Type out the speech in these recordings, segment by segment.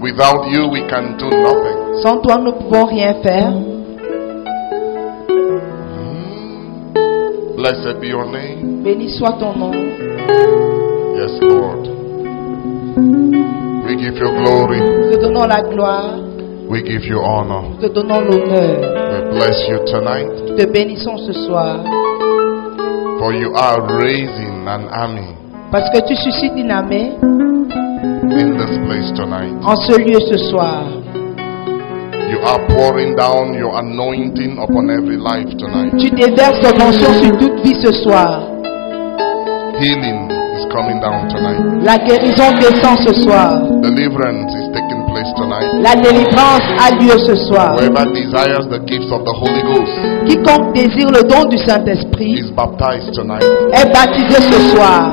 Without you, we can do nothing. Sans toi, nous ne pouvons rien faire. Blessed be your name. Béni soit ton nom. Yes, Lord. We give you glory. Nous te donnons la gloire. We give you honor. Nous te donnons l'honneur. We bless you tonight. Nous te bénissons ce soir. For you are raising an army Parce que tu suscites une armée in this place tonight. en ce lieu ce soir. You are pouring down your anointing upon every life tonight. Tu déverses ton onction sur toute vie ce soir. Healing is coming down tonight. La guérison descend ce soir. Deliverance is taking place tonight. La délivrance a lieu ce soir. Whoever desires the gifts of the Holy Ghost Quiconque désire le don du Saint-Esprit is baptized tonight. est baptisé ce soir.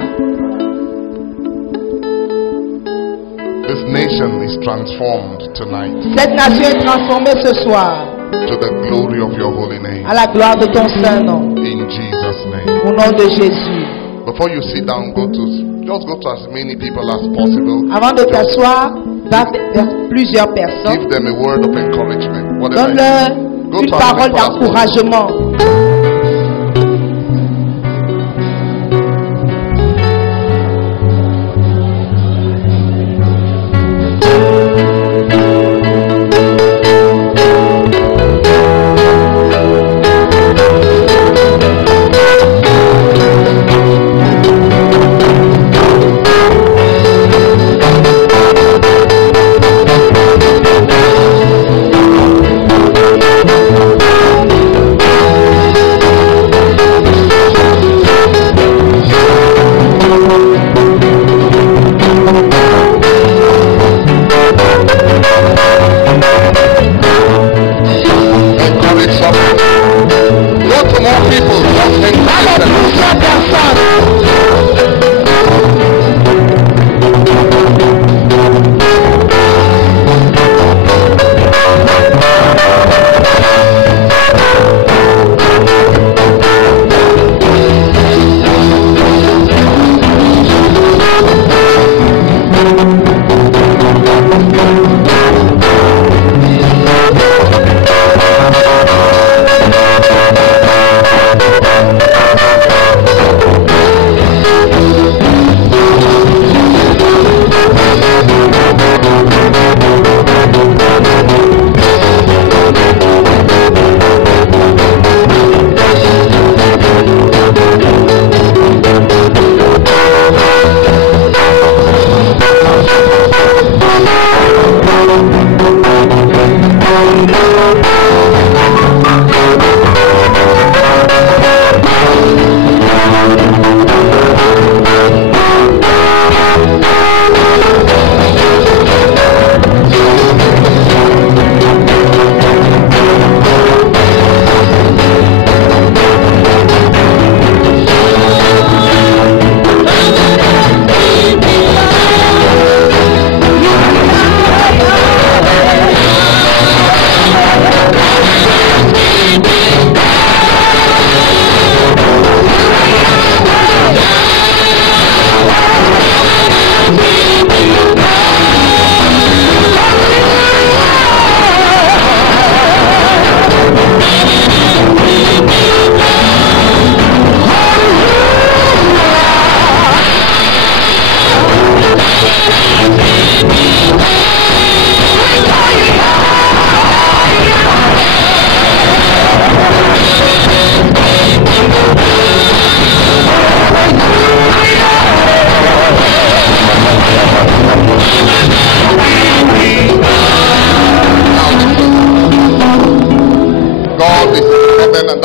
This nation is transformed tonight Cette nation est transformée ce soir to the glory of your holy name. à la gloire de ton saint nom. In Jesus' name. Au nom de Jésus. Before you sit down, just go to as many people as possible. Avant de t'asseoir, va vers plusieurs personnes. Give them a word of encouragement. Whatever it is. Donne-leur Go une to as parole many people as d'encouragement.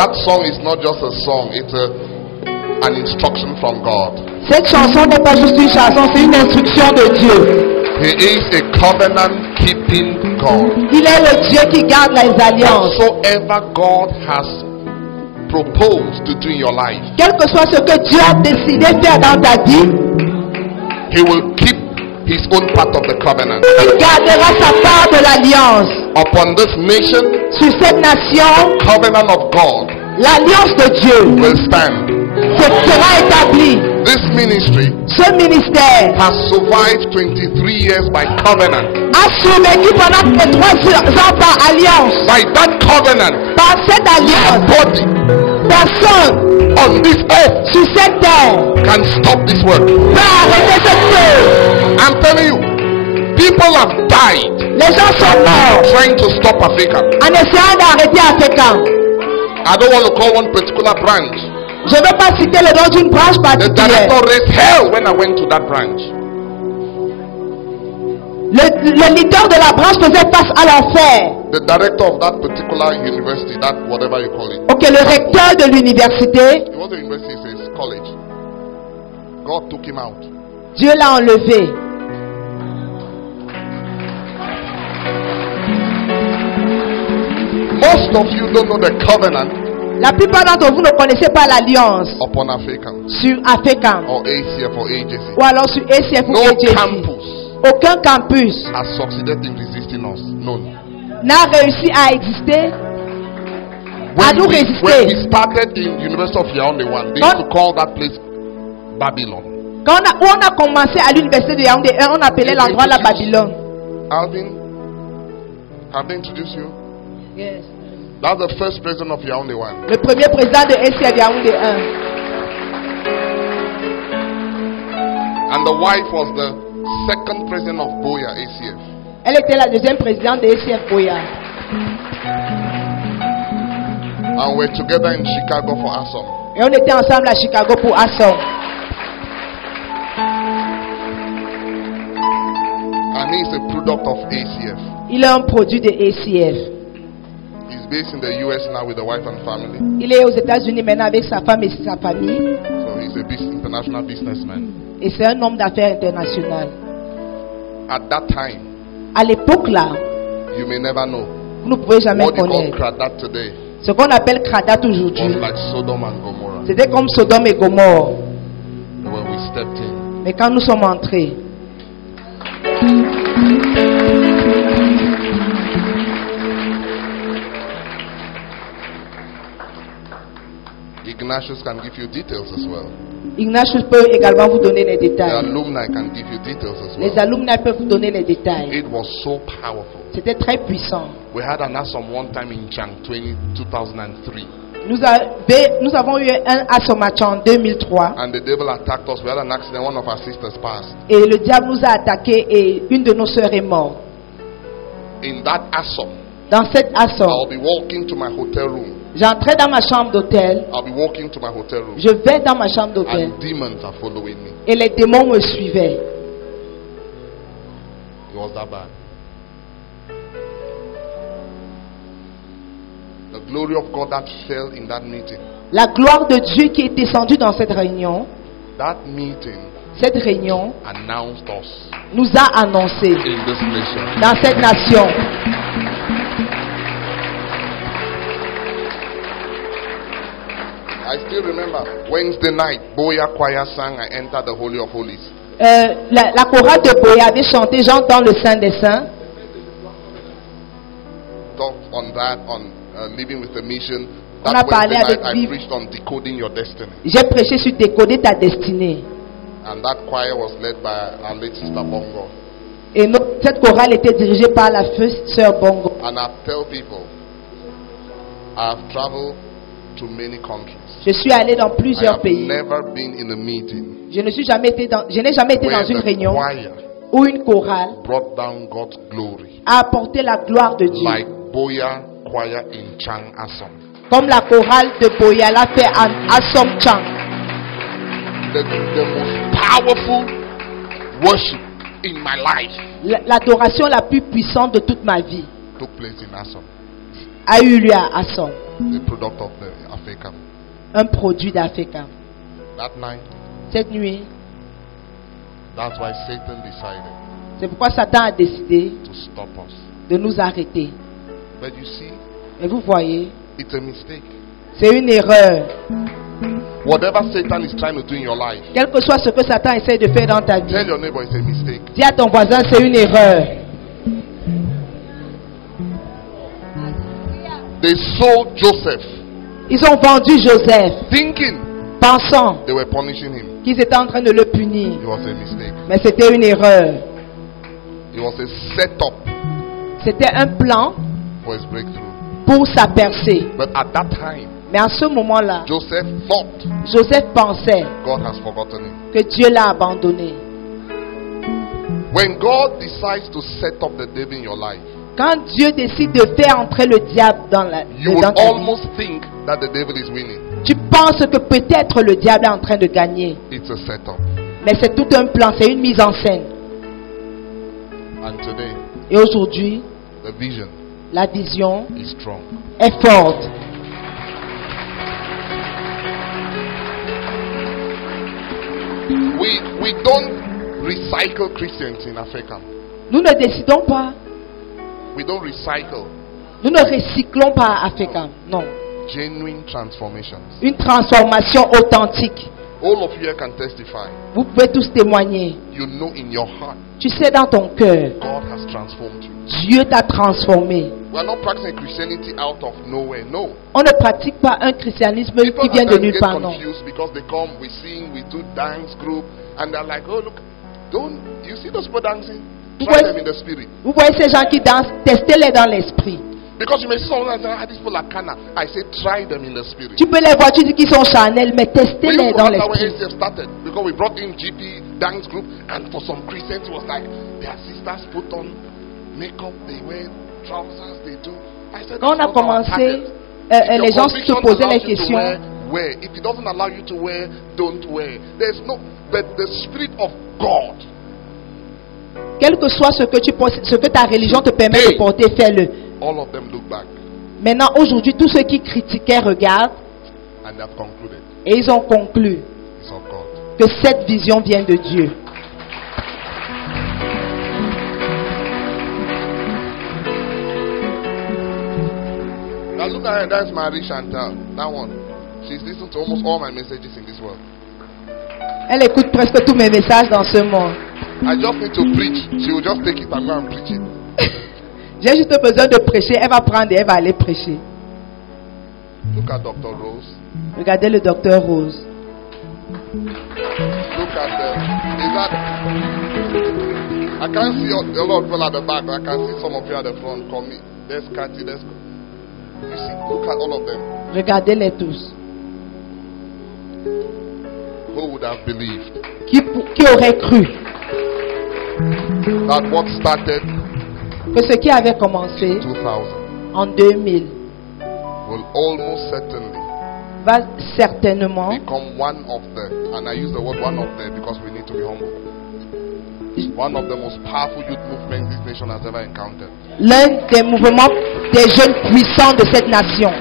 That song is not just a song, it's an instruction from God. Cette chanson n'est pas juste une chanson, c'est une instruction de Dieu. He is a covenant keeping God. Il est le Dieu qui garde les alliances. Whatsoever God has proposed to do in your life, Quel que soit ce que Dieu a décidé de faire dans ta vie, He will keep His own part of the covenant. il gardera sa part de l'alliance. Upon this nation, Sur cette nation, covenant of God l'alliance de Dieu will stand. sera établie. This ministry Ce ministère has survived 23 years by covenant. a survécu pendant 3 ans par alliance. By that covenant, Par cette alliance, nobody personne on this earth sur cette terre can stop this work. peut arrêter cette œuvre. I'm telling you, people have died Les gens sont morts trying to stop Africa. en essayant d'arrêter Africa. I don't want to call one particular branch. Je ne veux pas citer le nom d'une branche The particulière. director raised hell when I went to that branch. Le leader de la branche faisait face à l'enfer. The director of that particular university, that whatever you call it. Ok, le recteur de l'université, It wasn't university, it's college. God took him out. Dieu l'a enlevé. Most of you don't know the covenant La plupart d'entre vous ne connaissez pas l'alliance upon Africa sur Africa or ACF or AJC. ou alors sur ACF ou No AJC. campus Aucun campus has succeeded in resisting us. None. n'a réussi à exister, à When nous we résister. started in University of Yaoundé 1, they used to call that place Babylon. Quand on a commencé à l'université de Yaoundé 1, on appelait l'endroit la Babylone. Alvin, have they introduced you? Yes. That's the first president of Yaoundé 1. Le premier président de ACF Yaoundé 1. And the wife was the second president of Boya ACF. Elle était la deuxième présidente de ACF Boya. And we're together in Chicago for ASOM. Et on était ensemble à Chicago pour ASOM. And he's a product of ACF. Il est un produit de ACF. He's based in the US now with the wife and family. Il est aux États-Unis maintenant avec sa femme et sa famille. So he's a international businessman. Et c'est un homme d'affaires international. At that time, À l'époque là, you may never know. vous ne pouvez jamais What you call connaître. Kradat today Ce qu'on appelle Kradat was aujourd'hui, like Sodom and Gomorrah. c'était comme Sodome et Gomorre. When we stepped in, Mais quand nous sommes entrés, Ignatius can give you details as well. Ignatius peut également vous donner les The détails. alumni can give you details as Les well. alumni peuvent vous donner les détails. It was so powerful. C'était très puissant. We had an ASOM one time in Chang 2003. Nous avons eu un assommage en 2003 And the devil attacked us. We had an accident. One of our sisters passed. et le diable nous a attaqués et une de nos sœurs est morte. In that ASOM, Dans cet assaut, I'll be walking to my hotel room. j'entrais dans ma chambre d'hôtel. I'll be walking to my hotel room. Je vais dans ma chambre d'hôtel And demons are following me. et les démons me suivaient. It was that bad. The glory of God that fell in that meeting. La gloire de Dieu qui est descendue dans cette réunion announced us nous a annoncé in this nation. dans cette nation. I still remember Wednesday night, Boya Choir sang, I entered the Holy of Holies. La chorale de Boya avait chanté J'entre dans le Saint des Saints. Talked on that, on living with the mission. On a That parlé Wednesday avec night, I Viv. preached on decoding your destiny. J'ai prêché sur décoder ta destinée. And that choir was led by our late sister Bongo. Et cette chorale était dirigée par la sœur Bongo. And I tell people, I've traveled to many countries. Je suis allé dans I plusieurs have pays. never been in a meeting Je n'ai jamais été dans where une the réunion choir où une chorale brought down God's glory a apporté la gloire de Dieu. like Boya Choir in Chang Asom. Comme la chorale de Boya l'a fait à Som Chang. The most powerful worship in my life L'adoration la plus puissante de toute ma vie took place in Asom, a eu lieu à Assom, the product of the Africa. un produit d'Africa. That night, Cette nuit, that's why Satan decided c'est pourquoi Satan a décidé to stop us. de nous arrêter. But you see, Et vous voyez, it's a mistake. c'est une erreur. Whatever Satan is trying to do in your life, Quel que soit ce que Satan essaie de faire dans ta vie, tell your neighbor it's a mistake. dis à ton voisin, c'est une erreur. They sold Joseph, Ils ont vendu Joseph, thinking pensant they were punishing him. qu'ils étaient en train de le punir. It was a mistake. Mais c'était une erreur. It was a setup C'était un plan for his breakthrough. pour sa percée. But at that time, Mais à ce moment-là, Joseph thought Joseph pensait God has forgotten him. que Dieu l'a abandonné. When God decides to set up the devil in your life, Quand Dieu décide de faire entrer le diable dans you will dans ta vie, almost think that the devil is winning. tu penses que peut-être le diable est en train de gagner. It's a setup. Mais c'est tout un plan, c'est une mise en scène. And today, Et aujourd'hui, the vision la vision is strong. est forte. We don't recycle Christians in Africa. Nous ne décidons pas, We don't recycle nous ne recyclons pas Africain. Non. genuine transformations. Une transformation authentique. All of you here can testify. Vous pouvez tous témoigner. You know in your heart Tu sais dans ton cœur, God has transformed you. Dieu t'a transformé. We are not practicing Christianity out of nowhere. No. On ne pratique pas un christianisme People qui vient de sometimes nulle get part, non. confused because they come, we sing, we do dance group, and they're like, oh look, don't you see those people dancing? Try them in the spirit. Vous voyez ces gens qui dansent, testez-les dans l'esprit. Because you may see someone and say, ah, these people are carnal. I say, try them in the spirit. Tu peux les voir, tu dis qu'ils sont charnels, mais We testez-les used to dans have that when l'esprit. ACF started because we brought in GP dance group, and for some Christians it was like their sisters put on makeup, they wear trousers, they do. I said, Quand on a that's not our commencé, target. les If gens your se conviction posaient allows les you to questions. wear. If it doesn't allow you to wear, don't wear. There's no, but the spirit of God. Quel que soit ce que ce que ta religion te permet de porter, fais-le. All of them look back Maintenant, aujourd'hui, tous ceux qui critiquaient regardent and they have concluded et ils ont conclu it's of God. que cette vision vient de Dieu. Now look at her, that's Marie Chantal. That one. She's listened to almost all my messages in this world. Elle écoute presque tous mes messages dans ce monde. I just need to preach. She will just take it and go and preach it. J'ai juste besoin de prêcher. Elle va prendre et elle va aller prêcher. Look at Dr. Rose. Regardez le docteur Rose. Look at the. Is that? I can't see a lot of people at the back, but I can see some of you at the front. Come in. There's Cathy. There's. You see, look at all of them. Regardez-les tous. Who would have believed Qui aurait cru that what started que ce qui avait commencé 2000 en 2000 will almost certainly va certainement become one of the, and I use the word one of the because we need to be humble, one of the most powerful youth movements this nation has ever encountered. l'un des mouvements des jeunes puissants de cette nation.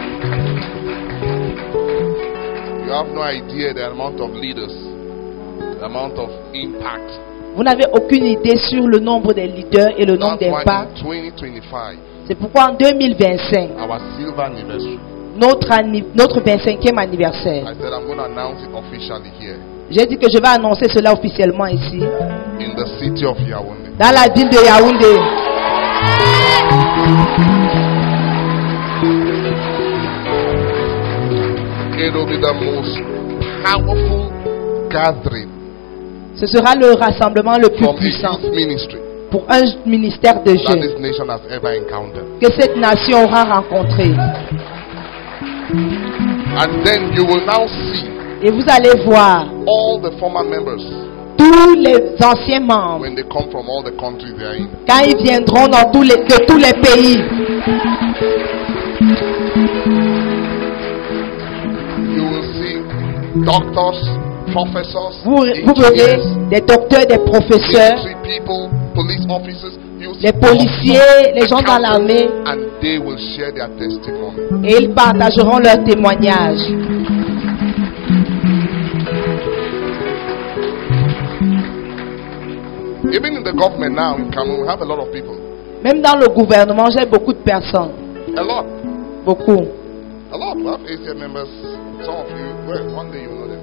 You have no idea the amount of leaders, the amount of impact. Vous n'avez aucune idée sur le nombre des leaders et le nombre That's why d'impacts. in 2025, C'est pourquoi en 2025, our silver anniversary, notre 25e anniversaire, I said I'm going to announce it officially here j'ai dit que je vais annoncer cela officiellement ici, in the city of Yaoundé. dans la ville de Yaoundé. It will be the most powerful gathering Ce sera le rassemblement le plus from the puissant youth ministry pour un ministère de that jeunes this nation has ever encountered. que cette nation aura rencontré. And then you will now see Et vous allez voir all the former members tous les anciens membres, when they come from all the countries they are in. quand ils viendront de tous les pays. You will see doctors, professors, Vous verrez engineers, des docteurs, des professeurs, military people, police officers. You will see les policiers, les gens dans l'armée, and they will share their testimony. et ils partageront leurs témoignages. Even in the government now in Cameroon, we have a lot of people. Même dans le gouvernement, j'ai beaucoup de personnes. A lot. Beaucoup. A lot. We have ACM members. Some of you, well, one day you know them.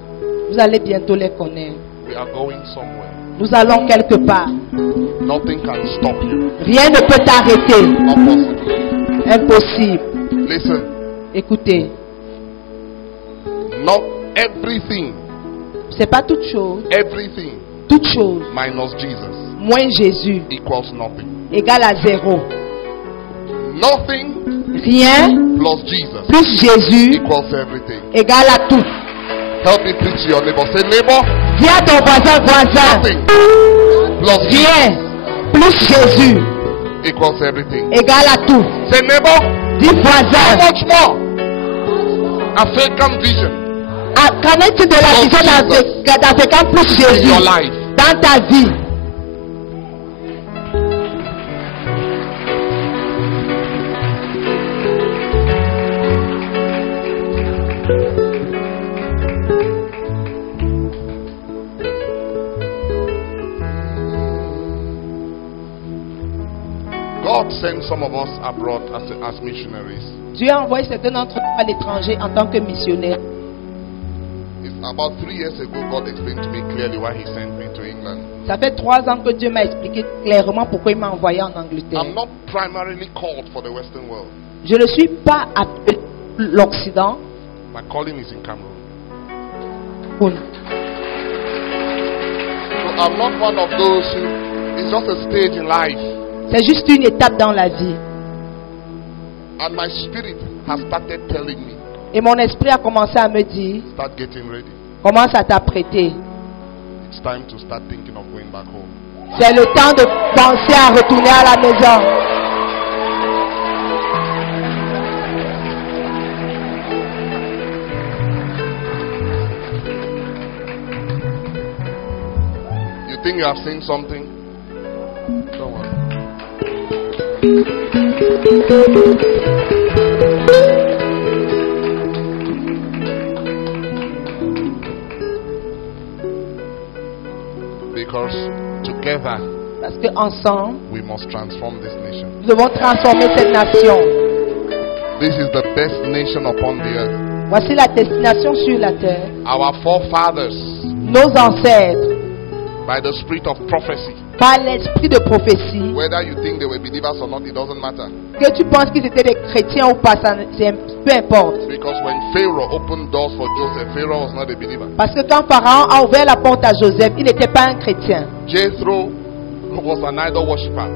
Vous allez bientôt les connaître. We are going somewhere. Nous allons quelque part. Nothing can stop you. Rien ne peut t'arrêter. Not possible. Impossible. Listen. Écoutez, Not everything. C'est pas toute chose. Everything Toute chose minus Jesus moins Jésus equals nothing. égale à zéro. Nothing Rien plus Jesus plus Jésus equals everything. égale à tout. Help me preach to your neighbor. Say, neighbor, Dis à ton voisin, nothing plus rien plus Jésus equals everything. égale à tout. Say, neighbor, Dis how voisin, much more? A vacant vision qu'en est-il de la vision d'Africain plus in Jésus your life. dans ta vie? God sent some of us abroad as missionaries. Dieu a envoyé certains d'entre nous à l'étranger en tant que missionnaires. It's about 3 years ago, God explained to me clearly why He sent me to England. Ça fait 3 ans que Dieu m'a expliqué clairement pourquoi il m'a envoyé en Angleterre. I'm not primarily called for the Western world. Je ne suis pas appelé l'Occident. My calling is in Cameroon. Pour- So I'm not one of those who, it's just a stage in life. C'est juste une étape dans la vie. And my spirit has started telling me, Et mon esprit a commencé à me dire, start getting ready. commence à t'apprêter. It's time to start thinking of going back home. C'est le temps de penser à retourner à la maison. You think you have seen something? Don't worry. Because together Parce que ensemble, we must transform this nation. nous devons transformer cette nation. This is the best nation upon the earth. Voici la destination sur la terre. Our forefathers, Nos ancêtres, by the spirit of prophecy, par l'esprit de prophétie, whether you think they were believers or not, it doesn't matter. que tu penses qu'ils étaient des chrétiens ou pas, peu importe. Because when Pharaoh opened doors for Joseph, Pharaoh was not a believer. Parce que quand Pharaon a ouvert la porte à Joseph, il n'était pas un chrétien. Jethro was an idol worshiper,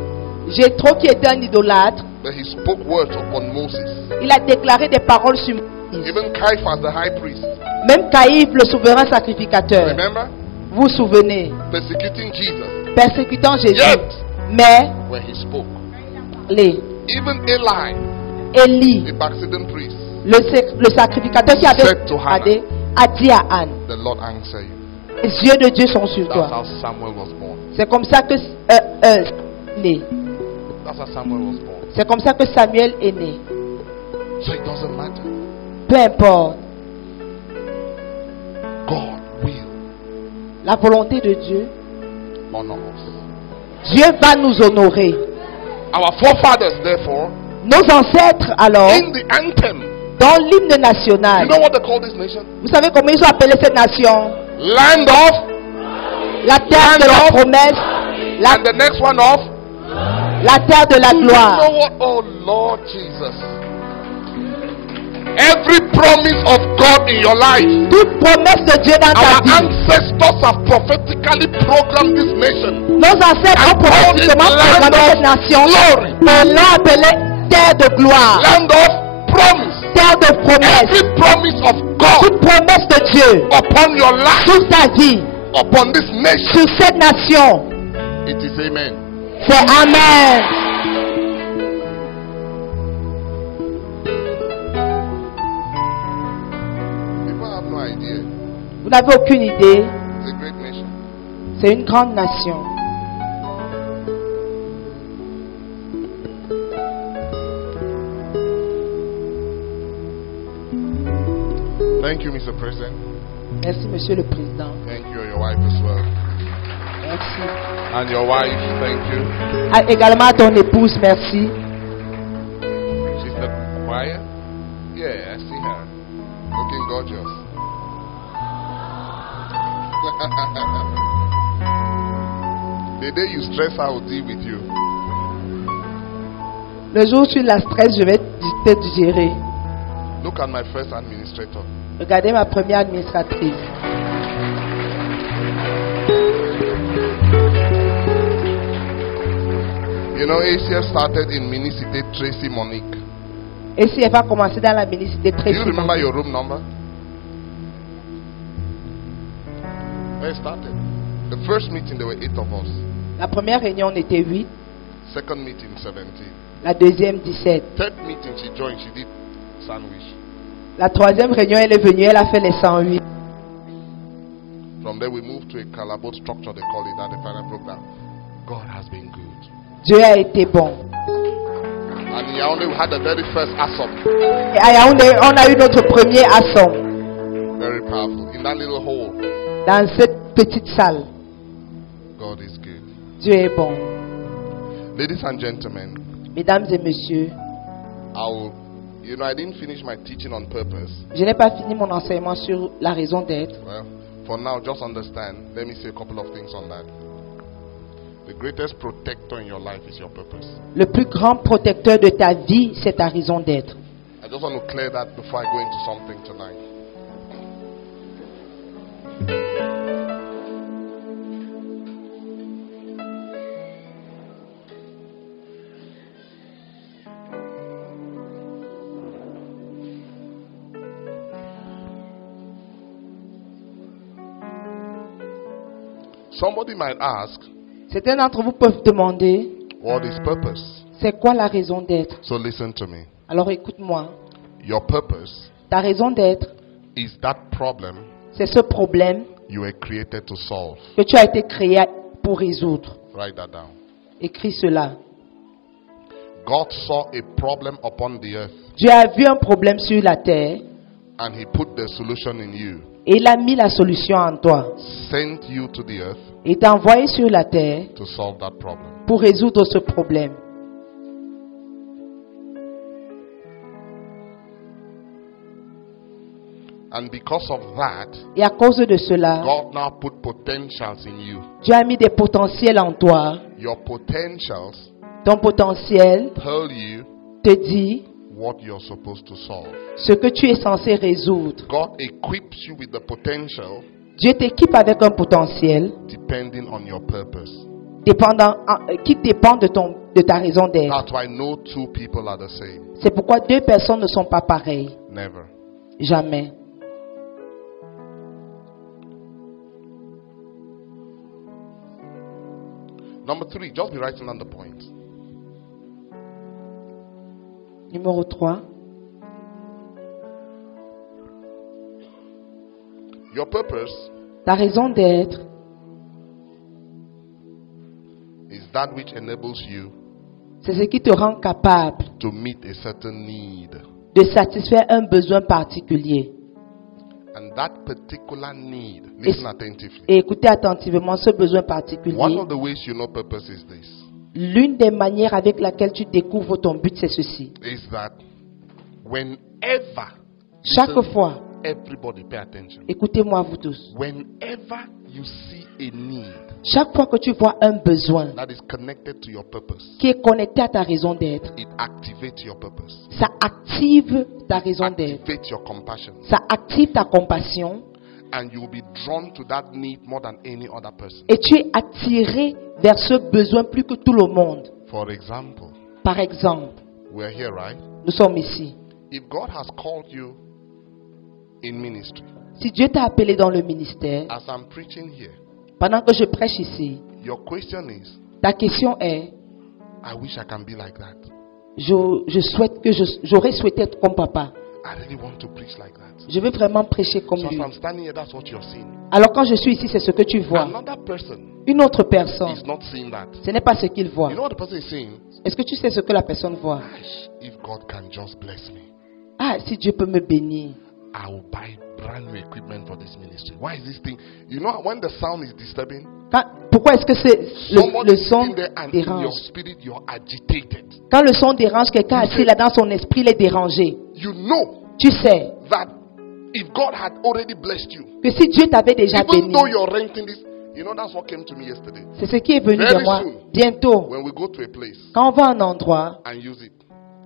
Jéthro, qui était un idolâtre, but he spoke words upon Moses. il a déclaré des paroles sur Moïse. Even Caiaphas, the high priest, Même Caïphe, le souverain sacrificateur, remember, vous vous souvenez, persecuting Jesus. persécutant Jésus. Yet, Mais when he spoke, les even Eli, Élie, the backslidden priest, le sacrificateur qui avait Said to Hannah, regardé, a dit à Anne, the Lord answer you. les yeux de Dieu sont sur That's toi. how Samuel was born. C'est comme ça que né. That's how Samuel was born. C'est comme ça que Samuel est né. So it doesn't matter. Peu importe, God will la volonté de Dieu, honor us. Dieu va nous honorer. Our forefathers, therefore, Nos ancêtres, alors, in the anthem, dans l'hymne you national, know what they call this nation? vous savez comment ils ont appelé cette nation? Land of, La terre de la promesse, and the next one of. la terre de la You gloire. know what? Oh Lord Jesus. Every promise of God in your life, Toute promesse de Dieu dans ta our vie. ancestors have prophetically programmed this nation. Nos ancêtres ont prophétiquement programmé cette nation. Glory. Ils l'ont appelée terre de gloire, Land of promise. terre de promesse. Every promise of God Toute promesse de Dieu upon your life, sur ta vie, upon this nation, sur cette nation, it is amen. c'est Amen. People have no idea. Vous n'avez aucune idée, It's a great nation. c'est une grande nation. Thank you, Mr. President. Merci, Monsieur le Président. Thank you, your wife as well. Merci. And your wife, thank you. Également à ton épouse, merci. She's the choir? Yeah, I see her. Looking gorgeous. The day you stress, I will deal with you. Le jour où tu la stresses, je vais te digérer. Look at my first administrator. Regardez ma première administratrice. You know, ACF started in Minicité Tracy Monique. Et si elle va commencer dans la Minicité Do Tracy you remember Monique. your room number? Where it started? The first meeting, there were 8 of us. La première réunion, on était 8. Second meeting, 17. La deuxième, 17. Third meeting, she joined, she did sandwich. La troisième réunion, elle est venue, elle a fait les 108. From there, we moved to a Calabot structure, they call it, at the final program. God has been good. Dieu a été bon. And in Yaoundé, we had the very first ASOP. Et à Yaoundé, on a eu notre premier assaut Very powerful. In that little hole, dans cette petite salle. God is good. Dieu est bon. Ladies and gentlemen, Mesdames et messieurs, I didn't finish my teaching on purpose. je n'ai pas fini mon enseignement sur la raison d'être. Well, for now, just understand. Let me say a couple of things on that. The greatest protector in your life is your purpose. Le plus grand protecteur de ta vie, c'est ta raison d'être. I just want to clear that before I go into something tonight. Somebody might ask, Certains d'entre vous peuvent demander, what is purpose? c'est quoi la raison d'être? So listen to me. Alors écoute-moi. Your purpose Ta raison d'être, is that problem c'est ce problème you were created to solve. que tu as été créé pour résoudre. Write that down. Écris cela. God saw a problem upon the earth Dieu a vu un problème sur la terre and he put the solution in you. et il a mis la solution en toi. Sent you to the earth Il t'a envoyé sur la terre to solve that problem. pour résoudre ce problème. And because of that, Et à cause de cela, God now put potentials in you. Dieu a mis des potentiels en toi. Your potentials Ton potentiel tell you te dit what you're supposed to solve. ce que tu es censé résoudre. God equips you with the potential Dieu t'équipe avec un potentiel depending on your purpose. qui dépend de ta raison d'être. That's why no two people are the same. C'est pourquoi deux personnes ne sont pas pareilles. Never. Jamais. Number 3, just be writing down the point. Numéro 3. Your purpose Ta raison d'être, is that which enables you c'est ce qui te rend capable to meet a certain need. de satisfaire un besoin particulier. And that particular need, listen attentively. Et écoutez attentivement ce besoin One particulier. of the ways you know purpose is this. L'une des manières avec laquelle tu découvres ton but, c'est ceci. Is that whenever, Chaque listen, fois, everybody pay attention. écoutez-moi vous tous, Whenever you see a need chaque fois que tu vois un besoin that is connected to your purpose, qui est connecté à ta raison d'être, it activates your purpose. ça active ta raison d'être, Activates your compassion. ça active ta compassion And you will be drawn to that need more than any other person. et tu es attiré vers ce besoin plus que tout le monde. For example, Par exemple, we're here, right? nous sommes ici. If God has called you in ministry, Si Dieu t'a appelé dans le ministère, as I'm preaching here, pendant que je prêche ici, your question is, ta question est, I wish I can be like that. j'aurais souhaité être comme papa. I really want to preach like that. Je veux vraiment prêcher comme So as lui. I'm standing here, that's what you're seeing. Alors quand je suis ici, c'est ce que tu vois. Another person Une autre personne, is not seeing that. ce n'est pas ce qu'il voit. You know what the person is saying? Est-ce que tu sais ce que la personne voit? Gosh, if God can just bless me, Ah, si Dieu peut me bénir. I will buy brand new equipment for this ministry. Why is this thing? You know, when the sound is disturbing, Pourquoi est-ce que le somebody is son sitting there and in your dérange? spirit you're agitated. Quand le son dérange, quelqu'un assis là dans son esprit, il est dérangé. You know Tu sais that if God had already blessed you, que si Dieu t'avait déjà even béni, though you're renting this, you know that's what came to me yesterday. c'est ce qui est venu Very de moi. soon. Bientôt, When we go to a place quand on va à un endroit, and use it,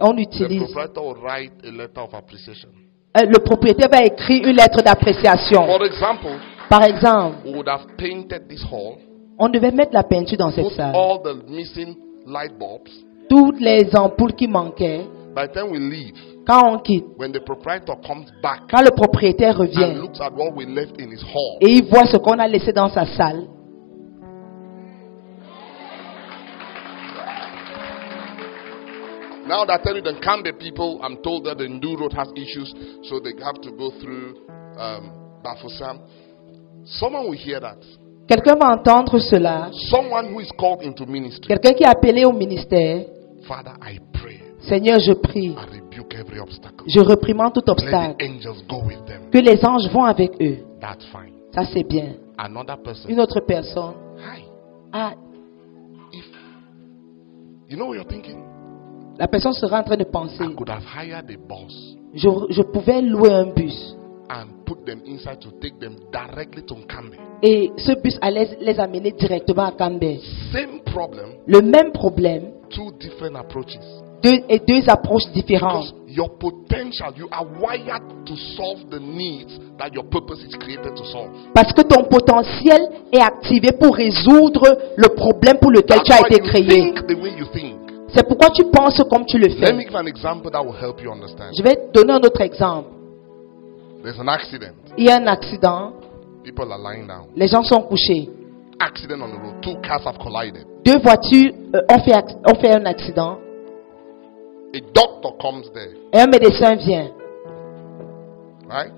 on the utilise proprietor will write a letter of appreciation. le propriétaire va écrire une lettre d'appréciation. For example, Par exemple, we would have painted this hall, on devait mettre la peinture dans cette put salle. all the missing light bulbs. Toutes les ampoules qui manquaient, By the time we leave, quand on quitte, when the proprietor comes back quand le propriétaire and revient looks at what we left in his hall, et il voit ce qu'on a laissé dans sa salle, now that tell you the Kambe people, I'm told that the Ndu Road has issues, so they have to go through Bafusam. Someone will hear that. quelqu'un va entendre cela, Someone who is called into ministry. quelqu'un qui est appelé au ministère. Father, I pray. Seigneur, je prie, I rebuke every obstacle. je reprimande tout Let obstacle, the angels go with them. que les anges vont avec eux. That's fine. Ça c'est bien. Another person. Une autre personne, Hi. ah, If you know what you're thinking, la personne sera en train de penser, I could have hired a bus je pouvais louer un bus and put them inside to take them directly to Nkambe. et ce bus allait les amener directement à Cambé. Same problem, Le même problème, two different approaches. deux approches différentes. Because your potential, you are wired to solve the needs that your purpose is created to solve. Parce que ton potentiel est activé pour résoudre le problème pour lequel That's tu as why été you créé. think the way you think. C'est pourquoi tu penses comme tu le Let me fais. give an example that will help you understand. Je vais te donner un autre exemple. There's an accident. Il y a un accident, People are lying down. les gens sont couchés. Accident on the road. Two cars have collided. Deux voitures ont fait un accident A doctor comes there, et un médecin vient. right?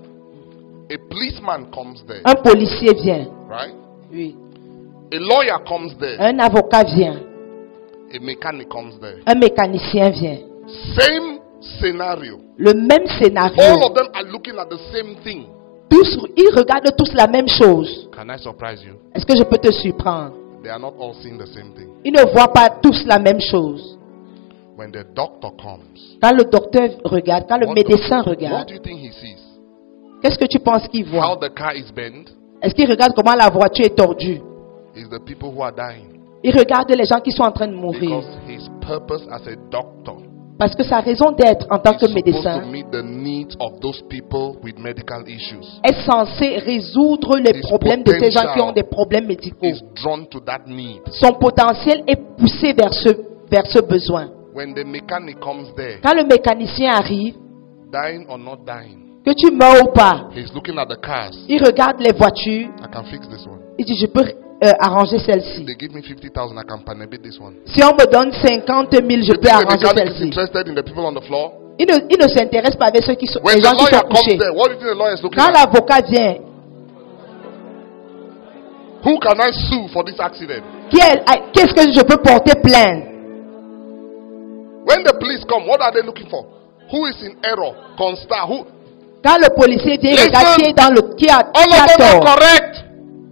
A policeman comes there, Un policier vient. right? Oui. A lawyer comes there. Un avocat vient. A mechanic comes there. Un mécanicien vient. Same scenario. Le même All scénario. of them are looking at the same thing. Ils regardent tous la même chose. Can I surprise you? Est-ce que je peux te surprendre? They are not all seeing the same thing. Ils ne voient pas tous la même chose. When the doctor comes, Quand le docteur regarde, quand le médecin what regarde, do you think he sees? qu'est-ce que tu penses qu'il How voit? the car is bent Est-ce qu'il regarde comment la voiture est tordue? is the people who are dying. Il regarde les gens qui sont en train de mourir. Because his purpose as a doctor Parce que sa raison d'être en tant is que supposed médecin to meet the needs of those people with medical issues. est censé résoudre les His problèmes de ces gens qui ont potential des problèmes médicaux. Is drawn to that need. Son potentiel est poussé vers ce besoin. When the mechanic comes there, Quand le mécanicien arrive, dying or not dying, que tu meurs ou pas, he's looking at the cars. il regarde les voitures, I can fix this one. il dit je peux arranger celle-ci. They give me 50,000, I can panabit this one. Si on me donne 50 000, je You peux think the arranger mechanic is celle-ci. interested in the people on the floor? Il ne s'intéresse pas avec ceux qui sont, When les the gens qui lawyer sont comes couchés. there, what do you think the lawyer is looking Quand at? l'avocat vient, Who can I sue for this accident? qu'est-ce que je peux porter plainte? When the police come, what are they looking for? Who is in error? Constar. Who? Quand le policier vient, il Listen. regarde qui a All of them are tort. correct.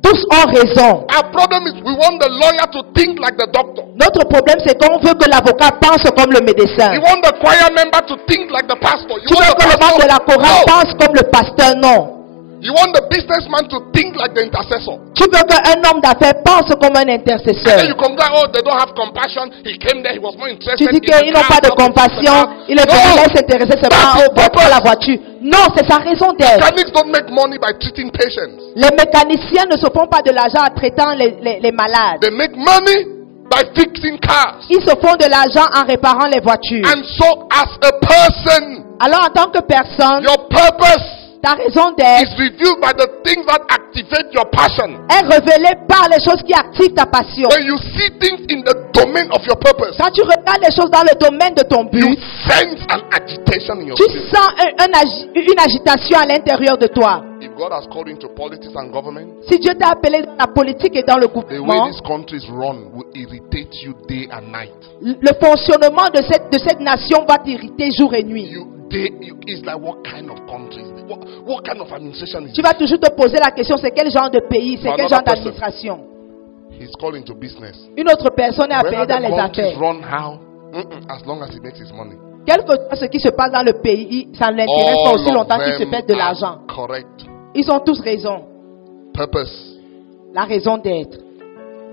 Tous ont raison. Our problem is we want the lawyer to think like the doctor. Notre problème, c'est qu'on veut que l'avocat pense comme le médecin. You want the choir member to think like the pastor. You Tu veux want the que le membre de la chorale no. pense comme le pasteur? Non. You want the businessman to think like the intercessor. Tu veux qu'un homme d'affaires pense comme un And then intercesseur. you compare, oh, they don't have compassion. He came there, he was more interested Tu dis in the qu'ils n'ont car, pas de not in the compassion. car. Il est venu là s'intéresser That's seulement his au voiture, purpose. à la voiture. Non, c'est sa raison d'être. Mechanics don't make money by treating patients. Les mécaniciens ne se font pas de l'argent en traitant les malades. They make money by fixing cars. Ils se font de l'argent en réparant les voitures. And so, as a person, Alors, en tant que personne, your purpose ta raison d'être is revealed by the things that activate your passion. est révélée par les choses qui activent ta passion. When you see things in the domain of your purpose, Quand tu regardes les choses dans le domaine de ton you but, sense an agitation in your tu spirit. sens une agitation à l'intérieur de toi. If God has called you into politics and government, Si Dieu t'a appelé dans la politique et dans le the way gouvernement, these countries run will irritate you day and night. le fonctionnement de cette nation va t'irriter jour et nuit. It's like, what kind of countries? What kind of administration is Tu vas toujours te poser la question, c'est quel genre de pays, c'est For quel genre another person. d'administration. He's called into business. Une autre personne est appelée Whether dans the les countries affaires. run how, as long as he makes his money. Quel que soit ce qui se passe dans le pays, ça ne l'intéresse pas aussi All longtemps of qu'il se them fait de are l'argent. correct. Ils ont tous raison. Purpose. La raison d'être.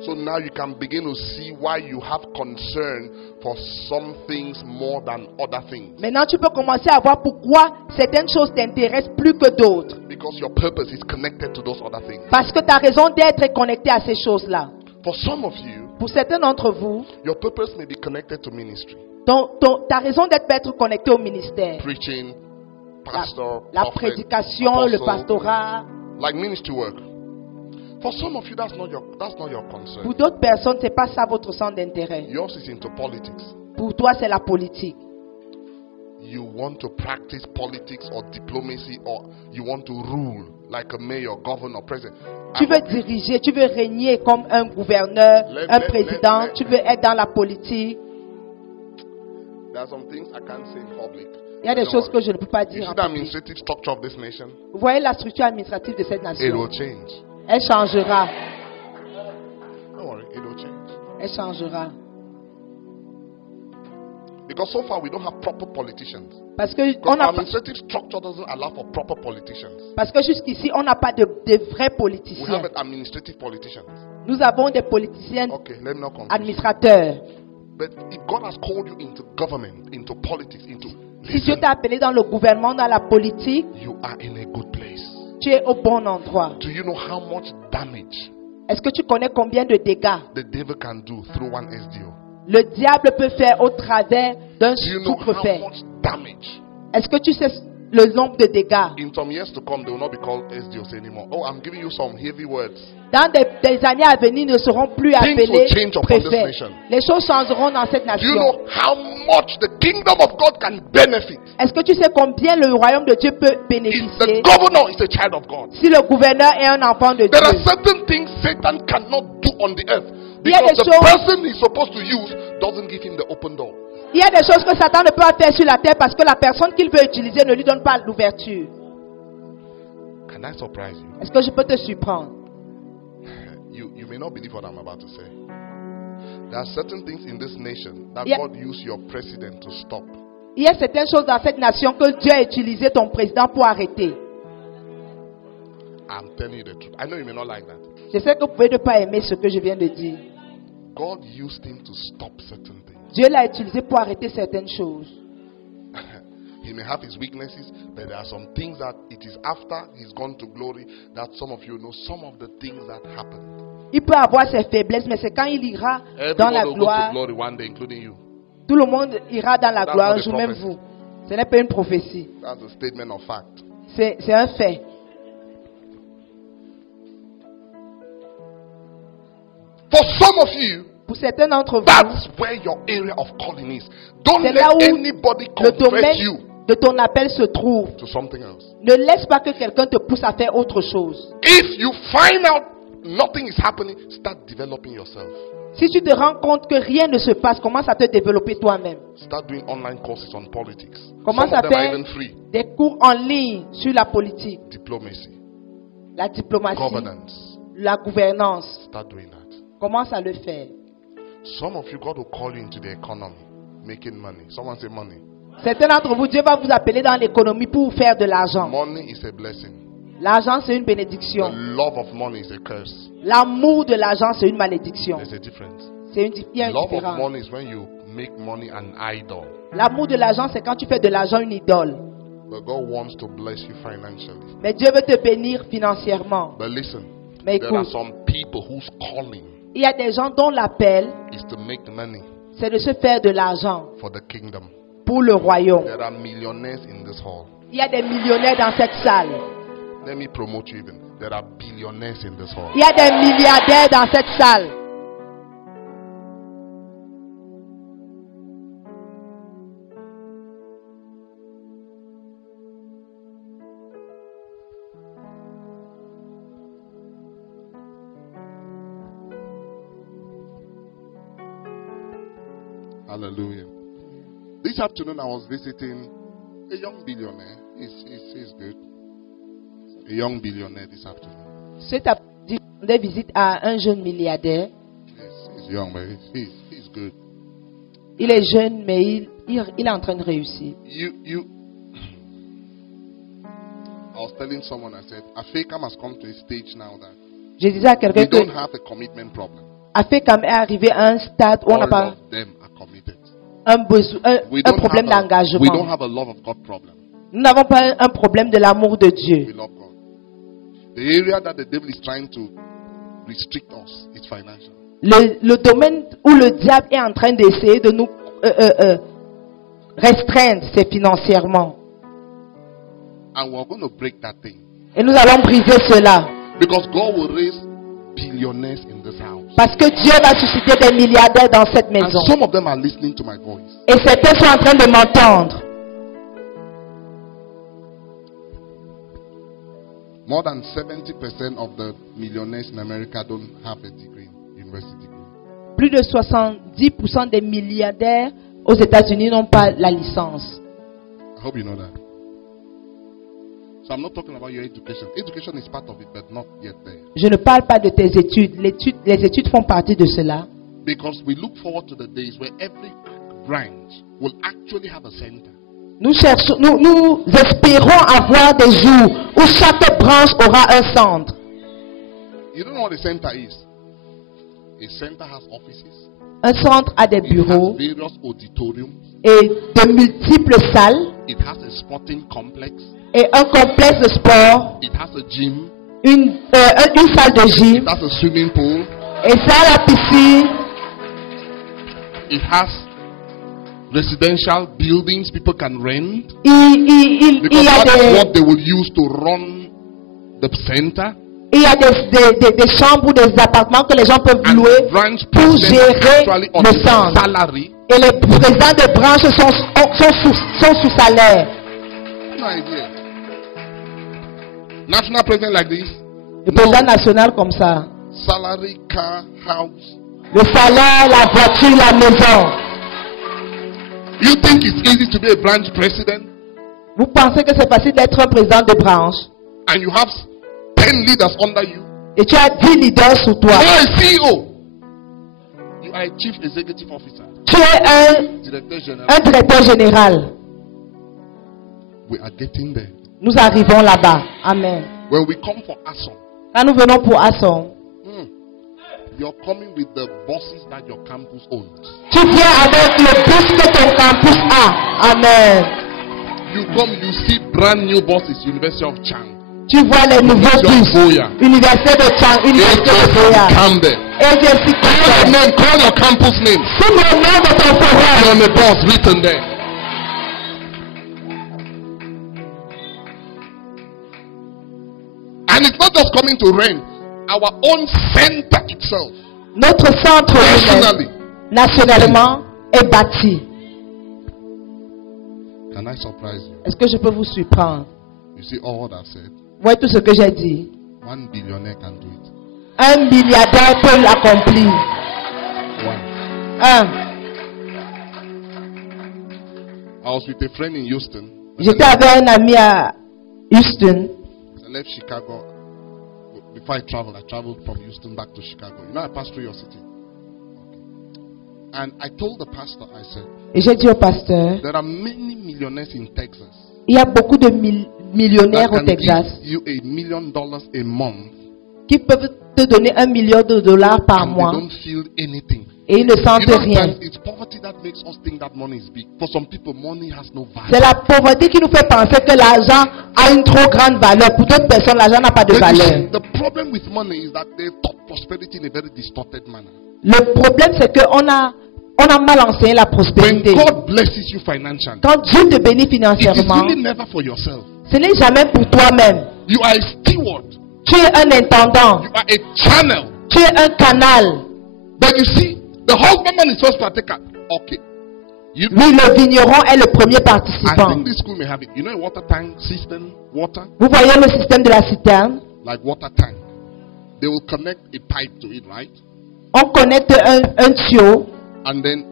So now you can begin to see why you have concern for some things more than other things. Maintenant, tu peux commencer à voir pourquoi certaines choses t'intéressent plus que d'autres. Because your purpose is connected to those other things. Parce que ta raison d'être est connectée à ces choses-là. For some of you, Pour certains d'entre vous, your purpose may be connected to ministry. ta raison d'être peut être connectée au ministère. Preaching, pastor, La prophet, prédication, apostle, le pastorat. like ministry work. For some of you, that's not your concern. Pour d'autres personnes, ce n'est pas ça votre centre d'intérêt. Yours is into politics. Pour toi, c'est la politique. You want to practice politics or diplomacy, or you want to rule like a mayor, governor, president. Tu veux diriger, tu veux régner comme un gouverneur, un président, tu veux être dans la politique. There are some things I can't say in public. Il y a des choses que je ne peux pas You dire see en the public. administrative structure of this nation? Vous voyez la structure administrative de cette It nation. will change. Elle changera. Don't worry, it will change. Elle changera. Because so far we don't have proper politicians. Parce que Because on n'a pas, administrative structure doesn't allow for proper politicians. parce que jusqu'ici, on n'a pas de vrais We politiciens. have administrative politicians. Nous avons des politiciens Okay, let me not confuse. administrateurs. But if God has called you into government, into politics, into Si Dieu t'a appelé dans le gouvernement, dans la politique, you are in a good place. tu es au bon endroit. Do you know how much damage Est-ce que tu connais combien de dégâts the devil can do through one SDO? le diable peut faire au travers d'un Do you know how sous-préfet? much damage? Est-ce que tu sais le nombre de dégâts? In some years to come, they will not be called SDOs anymore. Oh, I'm giving you some heavy words. Dans des années à venir, ils ne seront plus Things appelés will change upon this préfets. nation. Les choses changeront dans cette Do you nation. know how much the kingdom of God can benefit? Est-ce que tu sais combien le royaume de Dieu peut If the bénéficier governor is a child of God, si le gouverneur est un enfant de there are Dieu? certain things Satan cannot do on the earth Il y a because des the choses- person he's supposed to use doesn't give him the open door. Il y a des choses que Satan ne peut pas faire sur la terre parce que la personne qu'il veut utiliser ne lui donne pas l'ouverture. Can I surprise you? Est-ce que je peux te surprendre? You may not believe what I'm about to say. There are certain things in this nation that Yeah. God used your president to stop. Il y a certaines choses dans cette nation que Dieu a utilisé ton président pour arrêter. I'm telling you the truth. I know you may not like that. Je sais que vous pouvez ne pas aimer ce que je viens de dire. God used him to stop certain things. Dieu l'a utilisé pour arrêter certaines choses. He may have his weaknesses, but there are some things that it is after he's gone to glory that some of you know some of the things that happened. Il peut avoir ses faiblesses, mais c'est quand il ira dans la Everybody will go to gloire, glory one day, including you. tout le monde ira dans la That's gloire not un a jour, même prophecy. vous. Ce n'est pas une prophétie, That's a statement of fact. c'est un fait. For some of you, Pour certains d'entre vous, that's where your area of calling is. Don't c'est let là où anybody le convert domaine you de ton appel se trouve. to something else. Ne laisse pas que quelqu'un te pousse à faire autre chose. If you find out nothing is happening, start developing yourself. Si tu te rends compte que rien ne se passe, commence à te développer toi-même. Start doing online courses on politics. Commence Some à of them are faire even free. des cours en ligne sur la politique, Diplomacy, la diplomatie, governance. la gouvernance. Start doing that. Commence à le faire. Some of you, God will call you into the economy, making money. Someone say money. Certains d'entre vous, Dieu va vous appeler dans l'économie pour vous faire de l'argent. Money is a blessing. L'argent, c'est une The bénédiction. love of money is a curse. L'amour de l'argent, c'est une malédiction. There's a difference. Il y a une Love of différence. money is when you make money an idol. L'amour de l'argent, c'est quand tu fais de l'argent une idole. But God wants to bless you financially. Mais Dieu veut te bénir financièrement. But listen, Mais there are écoute, some people whose calling il y a des gens dont l'appel, is to make money c'est de se faire de l'argent for the kingdom. pour le royaume. There are millionaires in this hall. Il y a des millionnaires dans cette salle. Let me promote you even. There are billionaires in this hall. Il y a des milliardaires dans cette salle. Hallelujah. This afternoon I was visiting a young billionaire. He's good. A young billionaire this afternoon. Cet après-midi, je rendais visite à un jeune milliardaire. He's young, but he's good. Il est jeune, mais il est en train de réussir. I was telling someone, I said, Africa must come to a stage now that Je disais à quelqu'un we don't que have a commitment problem. Afekam est arrivé à un stade où on n'a All pas of them are committed. un problème We don't d'engagement. have a love of God problem. Nous n'avons pas un problème de l'amour de We Dieu. love God. The area that the devil is trying to restrict us is financial. Le domaine où le diable est en train d'essayer de nous restreindre, c'est financièrement. And we're going to break that thing. Et nous allons briser cela. Because God will raise billionaires in this house. Parce que Dieu va susciter des milliardaires dans cette And maison. some of them are listening to my voice. Et certains sont en train de m'entendre. More than 70% of the millionaires in America don't have a degree, university degree. Plus de 70% des milliardaires aux États-Unis n'ont pas la licence. I hope you know that. So I'm not talking about your education. Education is part of it, but not yet there. Je ne parle pas de tes études. Les études font partie de cela. Because we look forward to the days where every branch will actually have a center. Nous espérons avoir des jours où chaque branche aura un centre. You don't know what a center is. A center has offices. Un centre a des It has bureaux various auditoriums. et de multiples salles It has a sporting complex. et un complexe de sport, It has a gym. une salle de gym It has a swimming pool. et ça la piscine. It has residential buildings people can rent. Il Because y a that's des, what they will use to run the center. il y a des chambres ou des appartements que les gens peuvent And louer the branch pour president gérer actually on le his centre. salary. Et les présidents de branches sont sous salaire. No idea. National president like this. Le président national comme ça. Salary, car, house. Le salaire, la voiture, la maison. You think it's easy to be a branch president? Vous pensez que c'est facile d'être un président de branche And you have 10 leaders under you. et tu as 10 leaders sous toi. You are a CEO. You are a chief executive officer. Tu es Director general. un directeur général. We are getting there. Nous arrivons là-bas. Amen. When we come for Asom, Quand nous venons pour Asson, you're coming with the bosses that your campus owns. tu viens avec le bus que ton campus a. Amen. You come, you see brand new bosses, University of Chang. Tu vois les nouveaux bus. Boya. Université de Chang, Université de Boya. Campbell. Agency Call your Campbell. name, call your campus name. C'est le nom de ton forum. On the boss written there. And it's not just coming to rent. Our own center itself, Notre centre personally. nationalement est bâti. Can I surprise you? Est-ce que je peux vous surprendre? You see all what I've said? Voyez tout ce que j'ai dit. 1 billionaire can do it. Un milliardaire peut l'accomplir. One. I was with a friend in Houston. J'étais avec un ami à Houston. I left Chicago. Before I traveled from Houston back to Chicago. You know, I passed through your city. Okay. And I told the pastor, I said, Et j'ai dit au pasteur, there are many millionaires in Texas il y a beaucoup de millionnaires that au can Texas give you $1 million a month qui peuvent te donner $1 million par and mois they don't feel anything. et ils ne sentent You know, rien. sometimes it's poverty that makes us think that money is big. For some people, money has no value. C'est la pauvreté qui nous fait penser que l'argent a une trop grande valeur. Pour d'autres personnes, l'argent n'a pas de But you valeur. see, the problem with money is that they taught prosperity in a very distorted manner. Le problème, c'est qu'on a mal enseigné la When prospérité. God blesses you financially, Quand Dieu te bénit it is financièrement, really never for yourself. ce n'est jamais pour toi-même. You are a steward. Tu es un intendant. You are a channel. Tu es un canal. But you see, the husbandman is first partaker. Okay. You, Oui, le vigneron est le premier I participant. think this school may have it. You know a water tank system? Water? Vous voyez le système de la citerne? Like water tank. They will connect a pipe to it, right? On connecte un tuyau. And then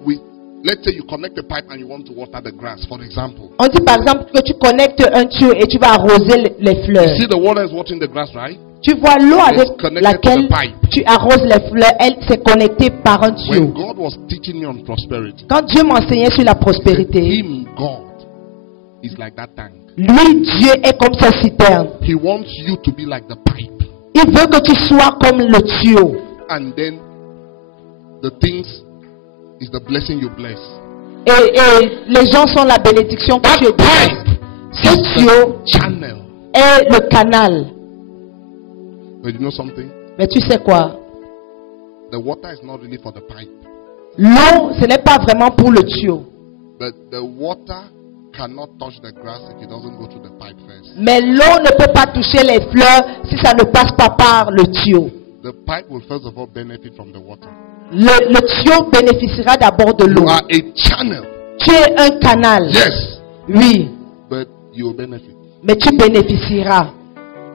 let's say you connect a pipe and you want to water the grass, for example. On dit par exemple que tu connectes un tuyau et tu vas arroser les You fleurs. see the water is watering the grass, right? Tu vois l'eau avec It's connected laquelle to the pipe. tu arroses les fleurs, elle s'est connectée par un tuyau. When God was teaching me on prosperity, Quand Dieu m'enseignait sur la he said, prospérité, Him, God, is like that tank. lui, Dieu est comme sa citerne. He wants you to be like the pipe. Il veut que tu sois comme le tuyau. And then the things is the blessing you bless. Et les gens sont la bénédiction que tu bénis. Ce tuyau Channel. est le canal. But you know something? Mais tu sais quoi? The water is not really for the pipe. L'eau, ce n'est pas vraiment pour le tuyau. But the water cannot touch the grass if it doesn't go through the pipe first. Mais l'eau ne peut pas toucher les fleurs si ça ne passe pas par le tuyau. The pipe will first of all benefit from the water. Le tuyau bénéficiera d'abord de You l'eau. are a channel. Tu es un canal. Yes. Oui, But you will benefit. mais tu bénéficieras.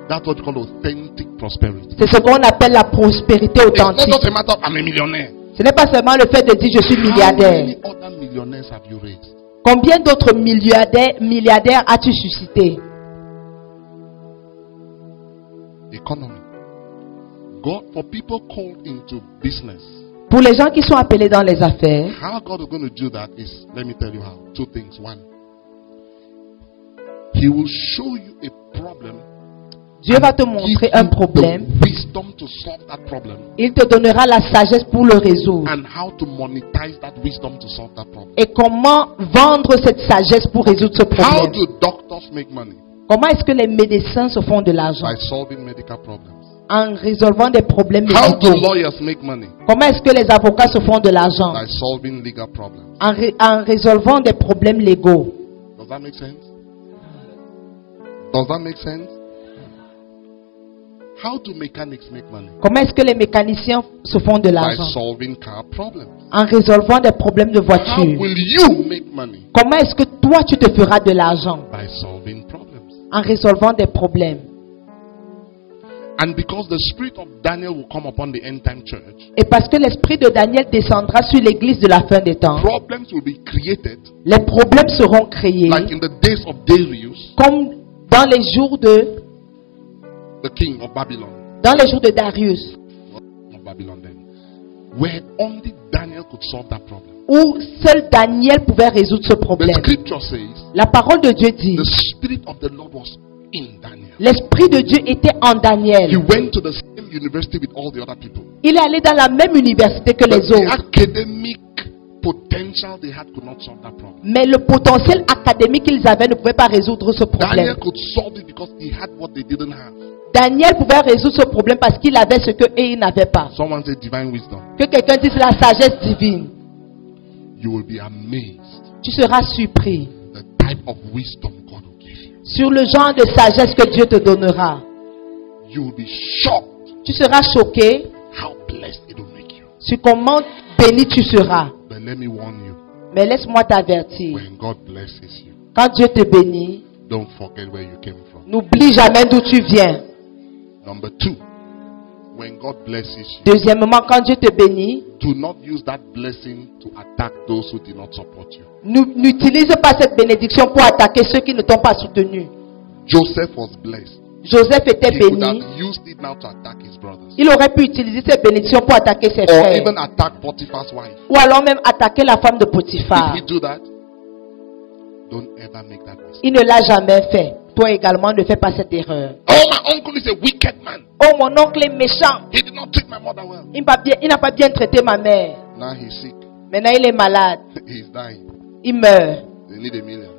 That's what you call authentic prosperity. C'est ce qu'on appelle la prospérité It's not authentique. just a matter of I'm a millionaire. Ce n'est pas seulement le fait de dire je suis How milliardaire. many other millionaires have you raised? Combien d'autres milliardaires as-tu suscité? Economy. God, for people called into business, Pour les gens qui sont appelés dans les affaires, how God is going to do that is, let me tell you how. Two things. One, He will show you a problem. Dieu va te Give montrer you un problème. the wisdom to solve that problem Il te donnera la sagesse pour le résoudre. and how to monetize that wisdom to solve that problem. Et comment vendre cette sagesse pour résoudre ce How problème? do doctors make money? Comment est-ce que les médecins se font de l'argent? By solving medical problems. En résolvant des problèmes How do médicaux. lawyers make money? Comment est-ce que les avocats se font de l'argent? By solving legal problems. En résolvant des problèmes légaux. Does that make sense? Does that make sense? How do mechanics make money? Comment est-ce que les mécaniciens se font de By l'argent? solving car problems. En résolvant des problèmes de How voiture. will you make money? Comment est-ce que toi tu te feras de l'argent? By solving problems. En résolvant des problèmes. And because the spirit of Daniel will come upon the end time church, Et parce que l'esprit de Daniel descendra sur l'église de la fin des temps, problems will be created les problèmes seront créés like in the days of Darius, comme dans les jours de king of Babylon. Darius, Of Babylon then. Where only Daniel could solve that problem. où seul Daniel pouvait résoudre ce The problème. scripture says La parole de Dieu dit, the spirit of the Lord was in Daniel. l'esprit de Dieu était en He Daniel. went to the same university with all the other people. Il est allé dans la même université que But les the autres. academic potential they had could not solve that problem. Mais le potentiel académique qu'ils avaient ne pouvait pas résoudre ce Daniel problème. could solve it because he had what they didn't have. Daniel pouvait résoudre ce problème parce qu'il avait ce qu'eux ils n'avaient pas. Someone said divine wisdom. Que quelqu'un dise la sagesse divine. You will be amazed Tu seras surpris the type of wisdom God will give you. sur le genre de sagesse que Dieu te donnera. You will be shocked Tu seras choqué how blessed it will make you. sur comment béni tu seras. But let me warn you, Mais laisse-moi t'avertir. when God blesses you, Quand Dieu te bénit, don't forget where you came from. n'oublie jamais d'où tu viens. Number two, when God blesses you, Deuxièmement, quand Dieu te bénit, do not use that blessing to attack those who did not support you. n'utilise pas cette bénédiction pour attaquer ceux qui ne t'ont pas soutenu. Joseph was blessed. Joseph était He could béni. have used it now to attack his brothers. Il aurait pu utiliser cette bénédiction pour attaquer ses Or frères. even attack Potiphar's wife. Ou alors même attaquer la femme de Did Potiphar. he do that? Don't ever make that mistake. Il ne l'a jamais fait. Toi également ne fais pas cette erreur. Oh, my uncle is a wicked man. Oh, mon oncle est méchant. He did not treat my mother well. Il n'a pas bien traité ma mère. Now he's sick. Maintenant, il est malade. He's dying. Il meurt. They need $1 million.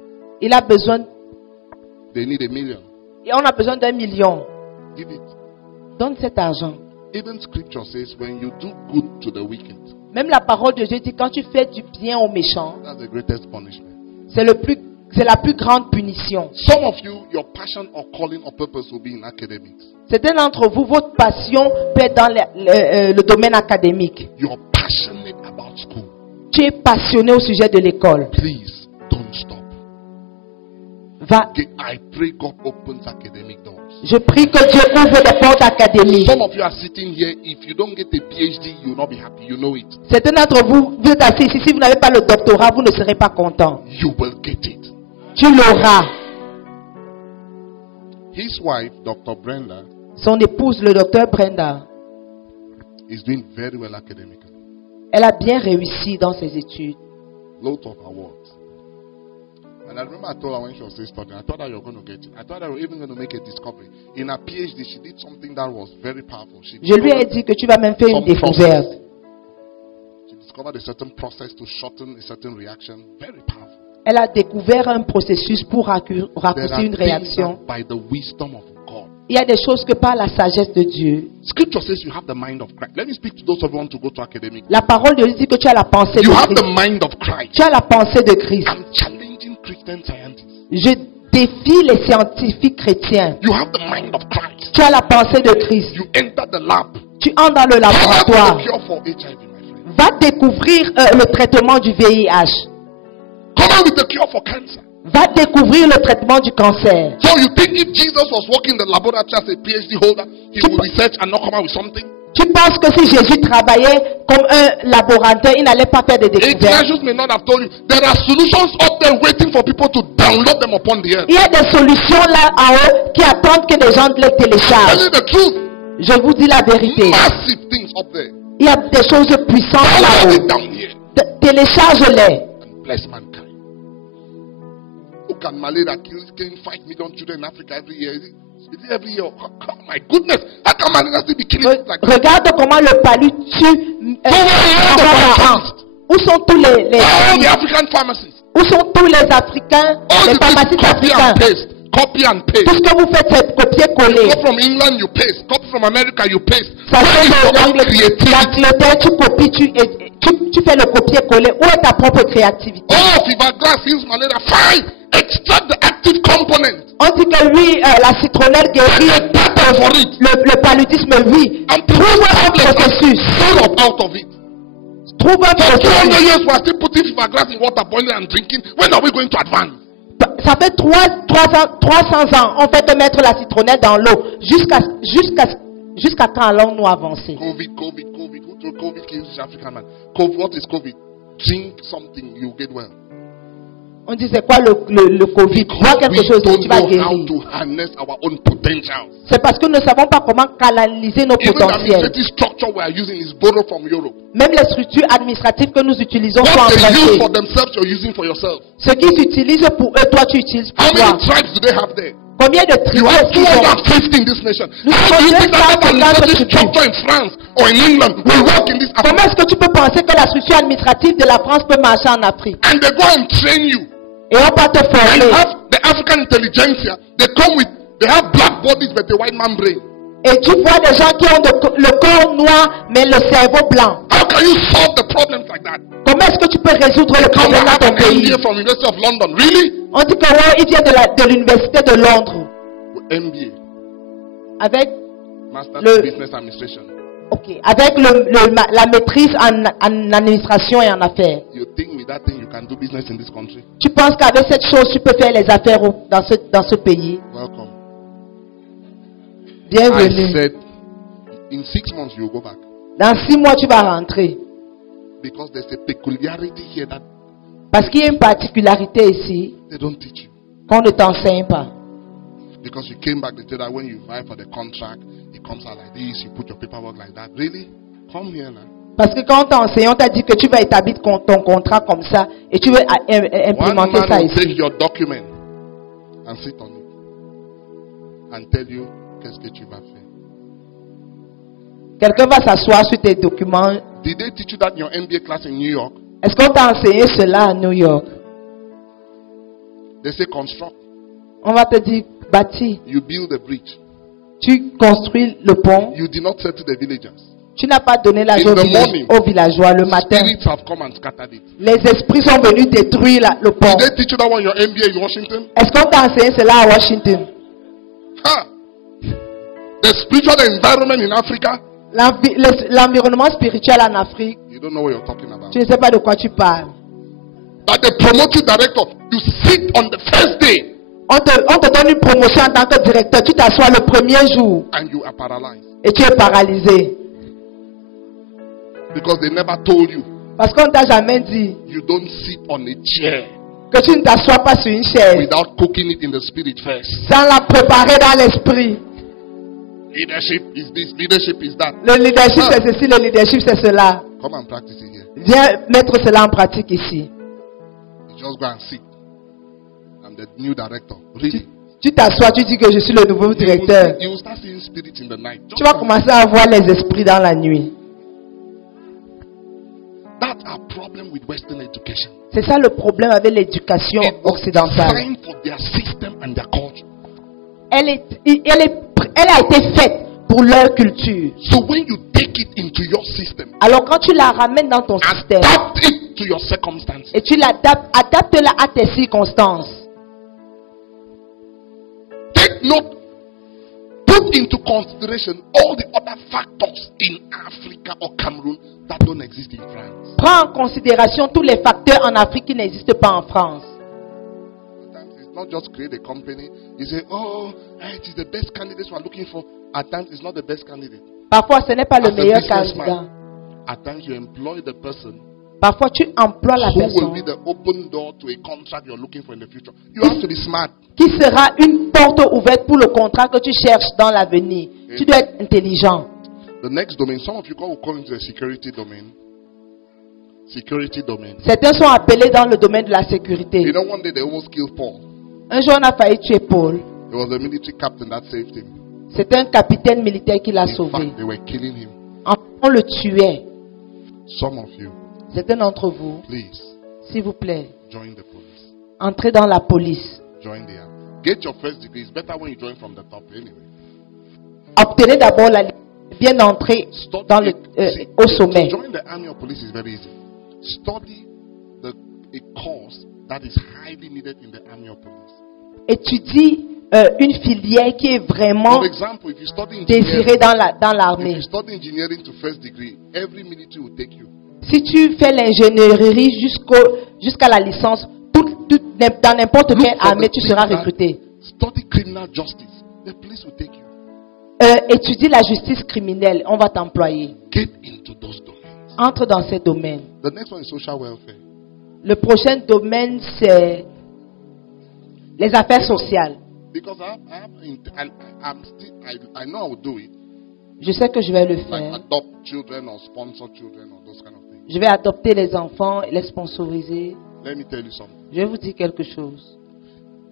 Il a besoin. They need $1 million. Et on a besoin d'1 million. Give it. Donne cet argent. Even scripture says when you do good to the wicked, Même la parole de Dieu dit quand tu fais du bien aux méchants, that's the greatest punishment. c'est la plus grande punition. Some of you, your passion or calling or purpose will be in academics. Certains d'entre vous, votre passion peut être dans le domaine académique. You're passionate about school. Tu es passionné au sujet de l'école. Please don't stop. Va. I pray God opens academic doors. Je prie que Dieu ouvre des portes académiques. Some of you are sitting here. If you don't get a PhD, you will not be happy. You know it. Certains d'entre vous, vous êtes assis ici, si vous n'avez pas le doctorat, vous ne serez pas content. You will get it. Tu l'auras. His wife, Dr. Brenda, Son épouse, le docteur Brenda, is doing very well academically. elle a bien réussi dans ses études. Lots of awards. And I remember I told her when she was still studying, I thought that you were going to get it. I thought that you were even going to make a discovery. In her PhD, she did something that was very powerful. She Je lui ai dit que tu vas même faire une découverte. discovered a certain process to shorten a certain reaction. Very powerful. Elle a découvert un processus pour There raccourcir are une things réaction. that by the wisdom of God. Il y a des choses que par la sagesse de Dieu. Scripture says you have the mind of Christ. Let me speak to those of you who want to go to academic. La parole de Dieu dit que tu as la pensée You de have the Christ. mind of Christ. Tu as la pensée de Christ. I'm challenging Christian scientists. Je défie les scientifiques chrétiens. You have the mind of Christ. Tu as la pensée de Christ. You enter the lab. Tu entres dans le How about laboratoire. the cure for HIV, my friend? Va découvrir le traitement du VIH. Come on with the cure for cancer. Va découvrir le traitement du cancer. So you think if Jesus was working in the laboratory as a PhD holder, he would research and not come out with something? Tu penses que si Jésus travaillait comme un laboratoire, il n'allait pas faire des découvertes? Ignatius may not have told you. There are solutions up there waiting for people to download them upon the earth. Il y a des solutions là en haut qui attendent que les gens les Tell téléchargent. you the truth. Je vous dis la vérité. Massive things up there. Il y a des choses puissantes Download là-haut. it down here Télécharge-les. and bless mankind. Who can malaria killing 5 million children in Africa every year? Is it every year? Oh my goodness! How can malaria still be killing like that? Regarde comment le palu tue. Où sont tous All the African pharmacies. où sont tous les Africains, All les you do is pharmacistes copy africains? and paste. Copy and Tout paste. ce que vous faites, c'est copier-coller. Copy from England, you paste. Copy from America, you paste. Ça Where is your fait own de creativity? l'Angleterre, tu copies, tu fais le copier-coller. Où est ta propre créativité? Oh, fever grass heals malaria. Fine. Extract the active component. On dit que oui, la citronnelle guérit le paludisme, oui. And Trouve un processus. Pull out of it. Trouve un For 200 processus. years, we are still putting fever grass in water, boiling and drinking. When are we going to advance? Ça fait 300 ans, on fait de mettre la citronnelle dans l'eau. Jusqu'à quand allons-nous avancer? COVID. Who told COVID kills this African man? COVID, what is COVID? Drink something, you get well. On dit c'est quoi le Covid? Bois quelque chose et don't tu vas know how guérir. to harness our own potential. C'est parce que nous ne savons pas comment canaliser nos Even the potentiels. administrative structure we are using is borrowed from Europe. Même les structures administratives que nous utilisons sont What they use empruntées. for themselves, you're using for yourself. Ce qu'ils utilisent pour eux, toi tu utilises pour How toi. many tribes do they have there? Combien de You tribus have est-ce qu'ils ont? 250 in this nation. Nous How do you sommes think that 250 administrative tribus. structure in France or in England will work in this Comment Africa? est-ce que tu peux penser que la structure administrative de la France peut marcher en Afrique? And they go and train you. Et on va te And former. the African intelligentsia, they come with, they have black bodies but the white man brain. Et tu vois des gens qui ont le corps noir mais le cerveau blanc. How can you solve the problems like that? Comment est-ce que tu peux résoudre le Come problème have dans ton an pays? MBA from University of London. Really? On dit que ouais, il vient de l'université de Londres MBA. avec Master Le- of Business Administration. avec la maîtrise en administration et en affaires. You think with that thing you can do business in this country? Tu penses qu'avec cette chose tu peux faire les affaires dans ce pays? Welcome. I Bienvenue. said, in 6 months you will go back. Dans 6 mois tu vas rentrer. Because there's a peculiarity here that Parce qu'il y a une particularité ici they don't teach you. qu'on ne t'enseigne pas. Because you came back, they said that when you vie for the contract, it comes out like this, you put your paperwork like that. Really? Come here now. Parce que quand on t'a enseigné, on t'a dit que tu vas établir ton contrat comme ça et tu veux One implémenter man ça will take ici. your document and sit on it and tell you qu'est-ce que tu vas faire. Quelqu'un va s'asseoir sur tes documents. Did they teach you that in your MBA class in New York? Est-ce qu'on t'a enseigné cela à New York? They say construct. On va te dire bâtis. You build a bridge. Tu construis le pont. You did not settle the villagers. Tu n'as pas donné l'argent In the morning, aux villageois le matin. Spirits have come and scattered it. Les esprits sont venus détruire le pont. Did they teach you that one in your MBA in Washington? Est-ce qu'on t'a enseigné cela à Washington? Ha! The spiritual environment in Africa, L'environnement spirituel en Afrique, you don't know what you're talking about. tu ne sais pas de quoi tu parles. That the promoted director, you sit on the first day On te donne une promotion en tant que directeur. Tu t'assois le premier jour and you are paralyzed. et tu es paralysé. Because they never told you. Parce qu'on ne t'a jamais dit You don't sit on a chair que tu ne t'assois pas sur une chaise without cooking it in the spirit first. sans la préparer dans l'esprit. Leadership is this, leadership is that. Le leadership c'est ceci, le leadership c'est cela. Come and practice it here. Viens mettre cela en pratique ici. You just go and sit. I'm the new director. Really? Tu t'assois, tu dis que je suis le nouveau directeur. You will start seeing spirits in the night. Tu vas commencer à voir les esprits dans la nuit. That education. C'est ça le problème avec l'éducation It was occidentale. designed for their system and their culture. Elle a été faite pour leur culture. So when you take it into your system, Alors quand tu la ramènes dans ton système adapt it to your circumstances. et tu l'adaptes, adapte-la à tes circonstances. Take note, put into consideration all the other factors in Africa or Cameroon that don't exist in France. Prends en considération tous les facteurs en Afrique qui n'existent pas en France. Sometimes it's not just create a company. You say, oh, it is the best candidate we are looking for. At times, it's not the best candidate. Parfois, ce n'est pas le As a meilleur businessman, candidat. At times, you employ the person Parfois, tu emploies la who will be personne the open door to a contract you're looking for in the future. You have to be smart. qui sera une porte ouverte pour le contrat que tu cherches dans l'avenir. Tu dois être intelligent. The next domain, some of you will go into the security domain. Security domain. Certains sont appelés dans le domaine de la You sécurité. know, one day they almost killed Paul. Un jour, on a failli tuer Paul. It was the military captain that saved him. C'est un capitaine militaire qui l'a In sauvé. fact, they were killing him. On le tuait. Some of you, Certains d'entre vous, please s'il vous plaît, join the police. entrez dans la police. Join the army. Get your first degree. It's better when you join from the top anyway. Obtenez d'abord la bien entrer dans le, au sommet. To join the army or police is very easy. Study a course that is highly needed in the army or police. Étudie une filière qui est vraiment For example, if you study désirée engineering, dans if l'armée. you study engineering to first degree, every military will take you. Si tu fais l'ingénierie jusqu'à la licence, dans n'importe Look quelle for armée, the tu seras things that- recruté. Study criminal justice. The police will take you. Étudie la justice criminelle, on va t'employer. Get into those domains. Entre dans ces domaines. The next one is social welfare. Le prochain domaine, c'est les affaires sociales. Because I know I will do it. Je sais que je vais le Like faire. adopt children or sponsor children or those kind of things. Je vais adopter les enfants et les sponsoriser. Let me tell you something. Je vais vous dire quelque chose.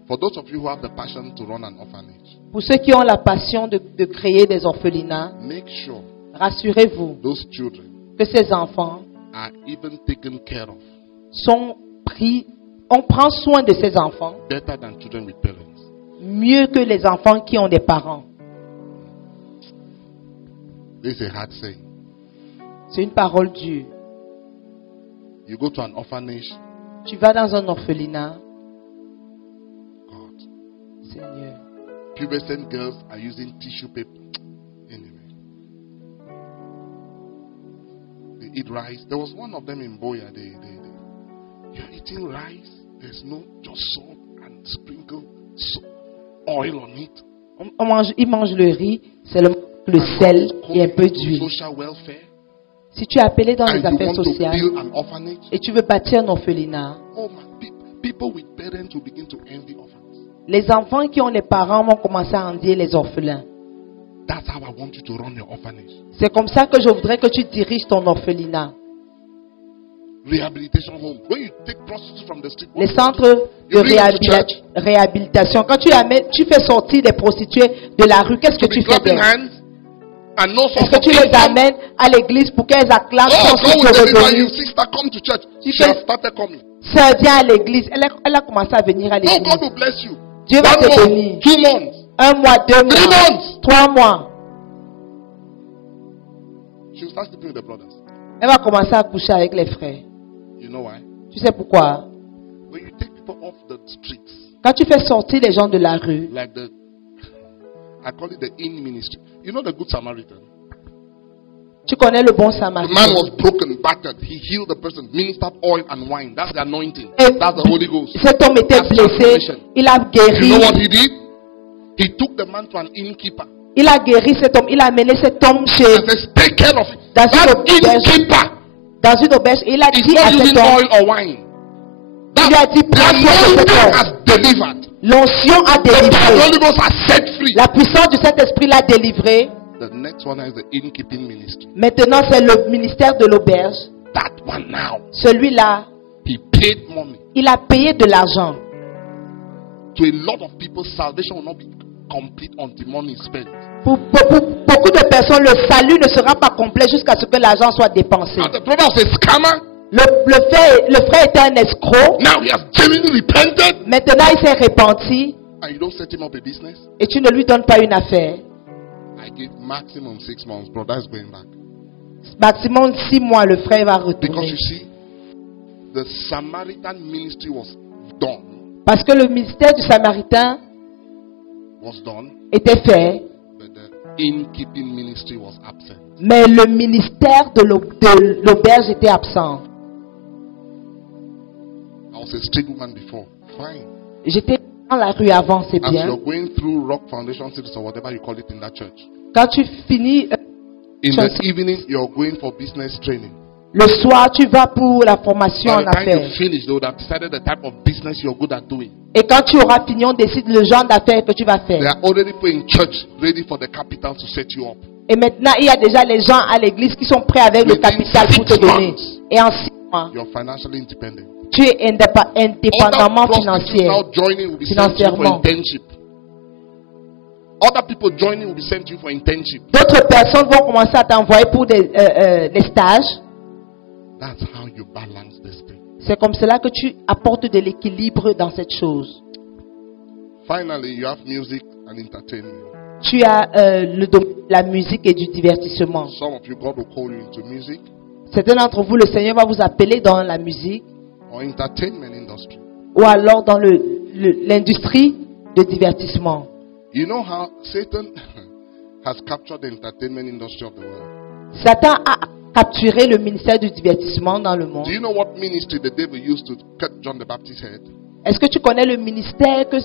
For those of you who have the passion to run an orphanage, Pour ceux qui ont la passion de créer des orphelinats, make sure rassurez-vous those children que ces enfants are even taken care of sont pris, on prend soin de ces enfants better than children with parents. mieux que les enfants qui ont des parents. This is a hard saying. C'est une parole dure. You go to an orphanage, Tu vas dans un orphelinat, God, Seigneur. pubescent girls are using tissue paper. Anyway, they eat rice. There was one of them in Boya. You're eating rice. There's no just salt and sprinkle oil on it. Ils mangent le riz, c'est le sel et un peu d'huile. Social welfare. Si tu es appelé dans And les you affaires want to sociales build an orphanage. et tu veux bâtir un orphelinat, Oh my, people with parents will begin to envy orphans. les enfants qui ont des parents vont commencer à envier les orphelins. That's how I want you to run your orphanage. C'est comme ça que je voudrais que tu diriges ton orphelinat. Rehabilitation home. When you take prostitutes from the street, Les centres de réhabilitation. Quand tu fais sortir des prostituées de la rue, qu'est-ce que to be tu fais clapping d'elles? hands and no Est-ce source que of tu les income. amènes à l'église pour qu'elles acclament Oh, sans God source will de deliver you. revenus? Sister, come to church. You She can- has started coming. Sœur, viens à l'église. Elle a commencé à venir à No, God l'église. will bless you. Dieu va 1 te month, bénir. 2 months. 1 mois, 2 3 mois, months. 3 mois. She will start sleeping with the brothers. Elle va commencer à coucher avec les frères. You know why? Tu sais pourquoi? When you take people off the streets, Quand tu fais sortir les gens de la rue, like I call it the in ministry. You know the Good Samaritan? tu connais le bon The man samaritain. was broken, battered. He healed the person, ministered oil and wine. That's the anointing. Et That's the Holy Ghost. cet homme était That's blessé. transformation. Il a You know what guéri. he did? He took the man to an innkeeper Il a guéri cet homme. Il a amené cet homme and chez, says, take care of it. That's That what the best- innkeeper dans une auberge. Et il a is dit à not using cet homme, oil or wine. il lui a dit, The prends soin de cet anointing homme. has delivered. L'onction a The power of the délivré. Holy Ghost has set free. La puissance du Saint-Esprit l'a délivré. The next one is the innkeeping ministry. Maintenant, c'est le ministère de l'auberge. That one now, Celui-là, he paid money. il a payé de l'argent. To a lot of people, salvation will not be complete until money is spent. Pour beaucoup de personnes, le salut ne sera pas complet jusqu'à ce que l'argent soit dépensé. And the brother was a scammer. Le frère était un escroc. Now he has genuinely repented. Maintenant, il s'est repenti. And you don't set him up a business? Et tu ne lui donnes pas une affaire. I give maximum 6 months. Brother is going back. Maximum 6 mois, le frère va Because retourner. you see, the Samaritan ministry was done. Parce que le ministère du Samaritain était fait. But the innkeeping ministry was absent. Mais le ministère de l'auberge était absent. I was a street woman before. Fine. J'étais dans la rue avant, c'est As bien. you're going through Rock Foundation Series or whatever you call it in that church. Quand tu finis, In the evening, you're going for business training. le soir, tu vas pour la formation By en the time you affaires. finish, they would have decided the type of business you're good at doing. Et quand tu auras fini, on décide le genre d'affaires que tu vas They faire. are already putting church ready for the capital to set you up. Et maintenant, il y a déjà les gens à l'église qui sont prêts avec le Within capital pour te 6 donner. months. Et en 6 mois, You're financially independent. tu es indépendamment Other prostitutes financier. now joining will be sent to you for Financièrement. internship. Other people joining will be sent to you for internship. D'autres personnes vont commencer à t'envoyer pour des stages. That's how you balance this thing. C'est comme cela que tu apportes de l'équilibre dans cette chose. Finally, you have music and entertainment. Tu as la musique et du divertissement. Some of you, God will call you into music Certains d'entre vous, le Seigneur va vous appeler dans la musique or entertainment industry. ou alors dans l'industrie de divertissement. You know how Satan has captured the entertainment industry of the world. Satan a capturé le ministère du divertissement dans le monde. Do you know what ministry the devil used to cut John the Baptist's head? Est-ce que tu connais le ministère que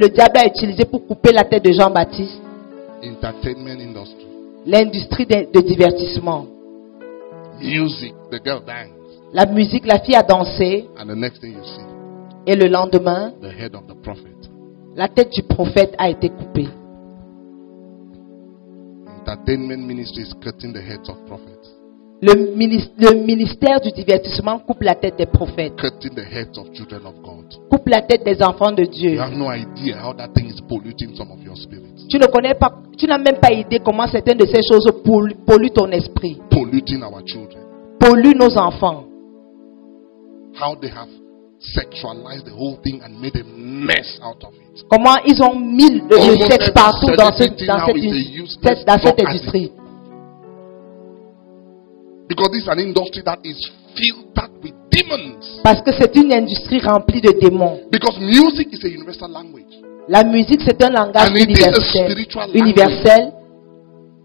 le diable a utilisé pour couper la tête de Jean-Baptiste? Entertainment industry. L'industrie de divertissement. Music, the girl danced. La musique, la fille a dansé And the next thing you see, et le lendemain, the head of the prophet. la tête du prophète a été coupée. Entertainment ministry is cutting the heads of prophets. Le ministère du divertissement coupe la tête des prophètes, Cutting the heads of children of God. coupe la tête des enfants de Dieu. You have no idea how that thing is polluting some of your spirits. Tu ne connais pas, tu n'as même pas idée comment certaines de ces choses polluent ton esprit, Polluting our children. polluent nos enfants. How they have sexualized the whole thing and made a mess out of it. Comment ils ont mis le Almost sexe every partout dans celebrity now is a useless dans cette drug industrie. Because this is an industry that is filled with demons. Parce que c'est une industrie remplie de démons. Because music is a universal language. La musique, c'est un langage And it is a universel. spiritual Universel.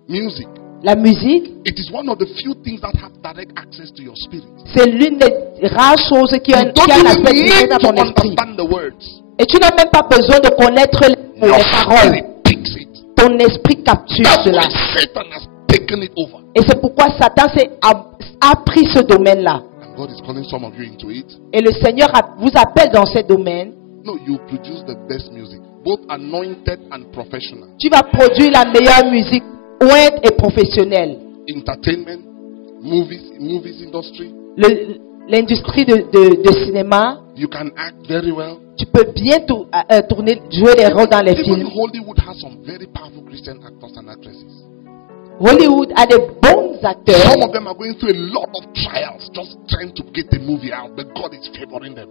Music. La musique, It is one of the few things that have direct access to your spirit. c'est l'une des rares choses qui a You un don't aspect even direct need à to ton esprit. understand the words. Et tu n'as même pas besoin de connaître les Your paroles. spirit picks it. Ton esprit capture That's cela. why Satan has taken it over. Et c'est pourquoi Satan a pris ce domaine-là. And God is calling some of you into it. Et le Seigneur vous appelle dans ce domaine. No, you produce the best music, both anointed and professional. Tu vas produire la meilleure musique, ointe et professionnelle. Entertainment, movies industry. L'industrie de cinéma, You can act very well. tu peux bien tourner, jouer les rôles dans les Even films. Hollywood has some very powerful Christian actors and actresses. Hollywood a des bons Some acteurs. of them are going through a lot of trials just trying to get the movie out, but God is favoring them.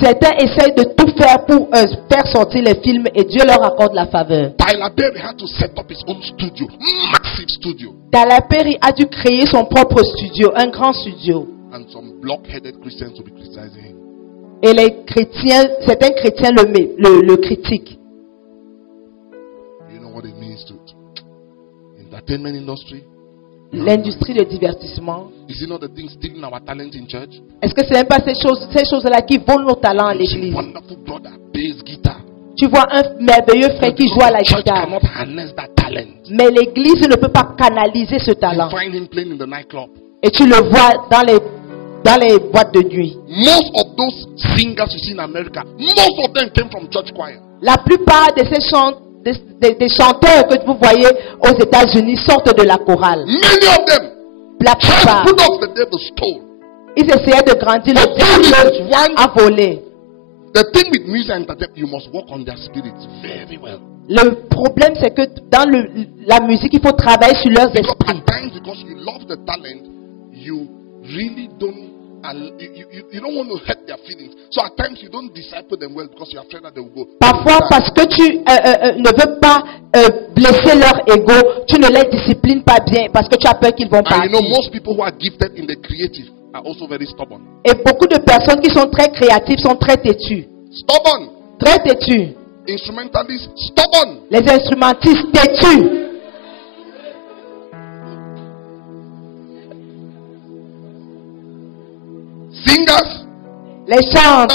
Certains essayent de tout faire pour faire sortir les films et Dieu leur accorde la faveur. Tyler Perry had to set up his own studio, massive studio, Tyler Perry a dû créer son propre studio, un grand studio. and some block-headed Christians will be criticizing him. Et les chrétiens, certains chrétiens le critiquent. You know what it means to entertainment industry? L'industrie de divertissement. Is it not the thing stealing our talent in church? Est-ce que c'est même pas ces choses-là qui volent nos talents à You see l'église? wonderful brother, bass guitar. Tu vois un merveilleux frère qui joue à la The church guitare. cannot harness that talent. Mais l'église ne peut pas canaliser ce You talent. find him playing in the nightclub. Et tu le vois dans les boîtes de nuit. Most of those singers you see in America, most of them came from church choir. La plupart de ces des chanteurs que vous voyez aux États-Unis sortent de la chorale. Many of them, La plupart, products the devil stole. ils essayaient de grandir, le diable a volé. The thing with music and entertainment, you must work on their spirits very well. Le problème, c'est que dans la musique, il faut travailler sur leurs Because esprits. at times, because you love the talent, you really don't you don't want to hurt their feelings. So at times you don't disciple them well because you're afraid that they will go. Parfois, parce que tu ne veux pas blesser leur ego, tu ne les disciplines pas bien parce que tu as peur qu'ils vont And partir. you know, most people who are gifted in the creative are also very stubborn. Et beaucoup de personnes qui sont très créatives sont très têtues. Stubborn. Très têtues. Instrumentalists, stubborn. Les instrumentistes têtus. Singers, Les chantes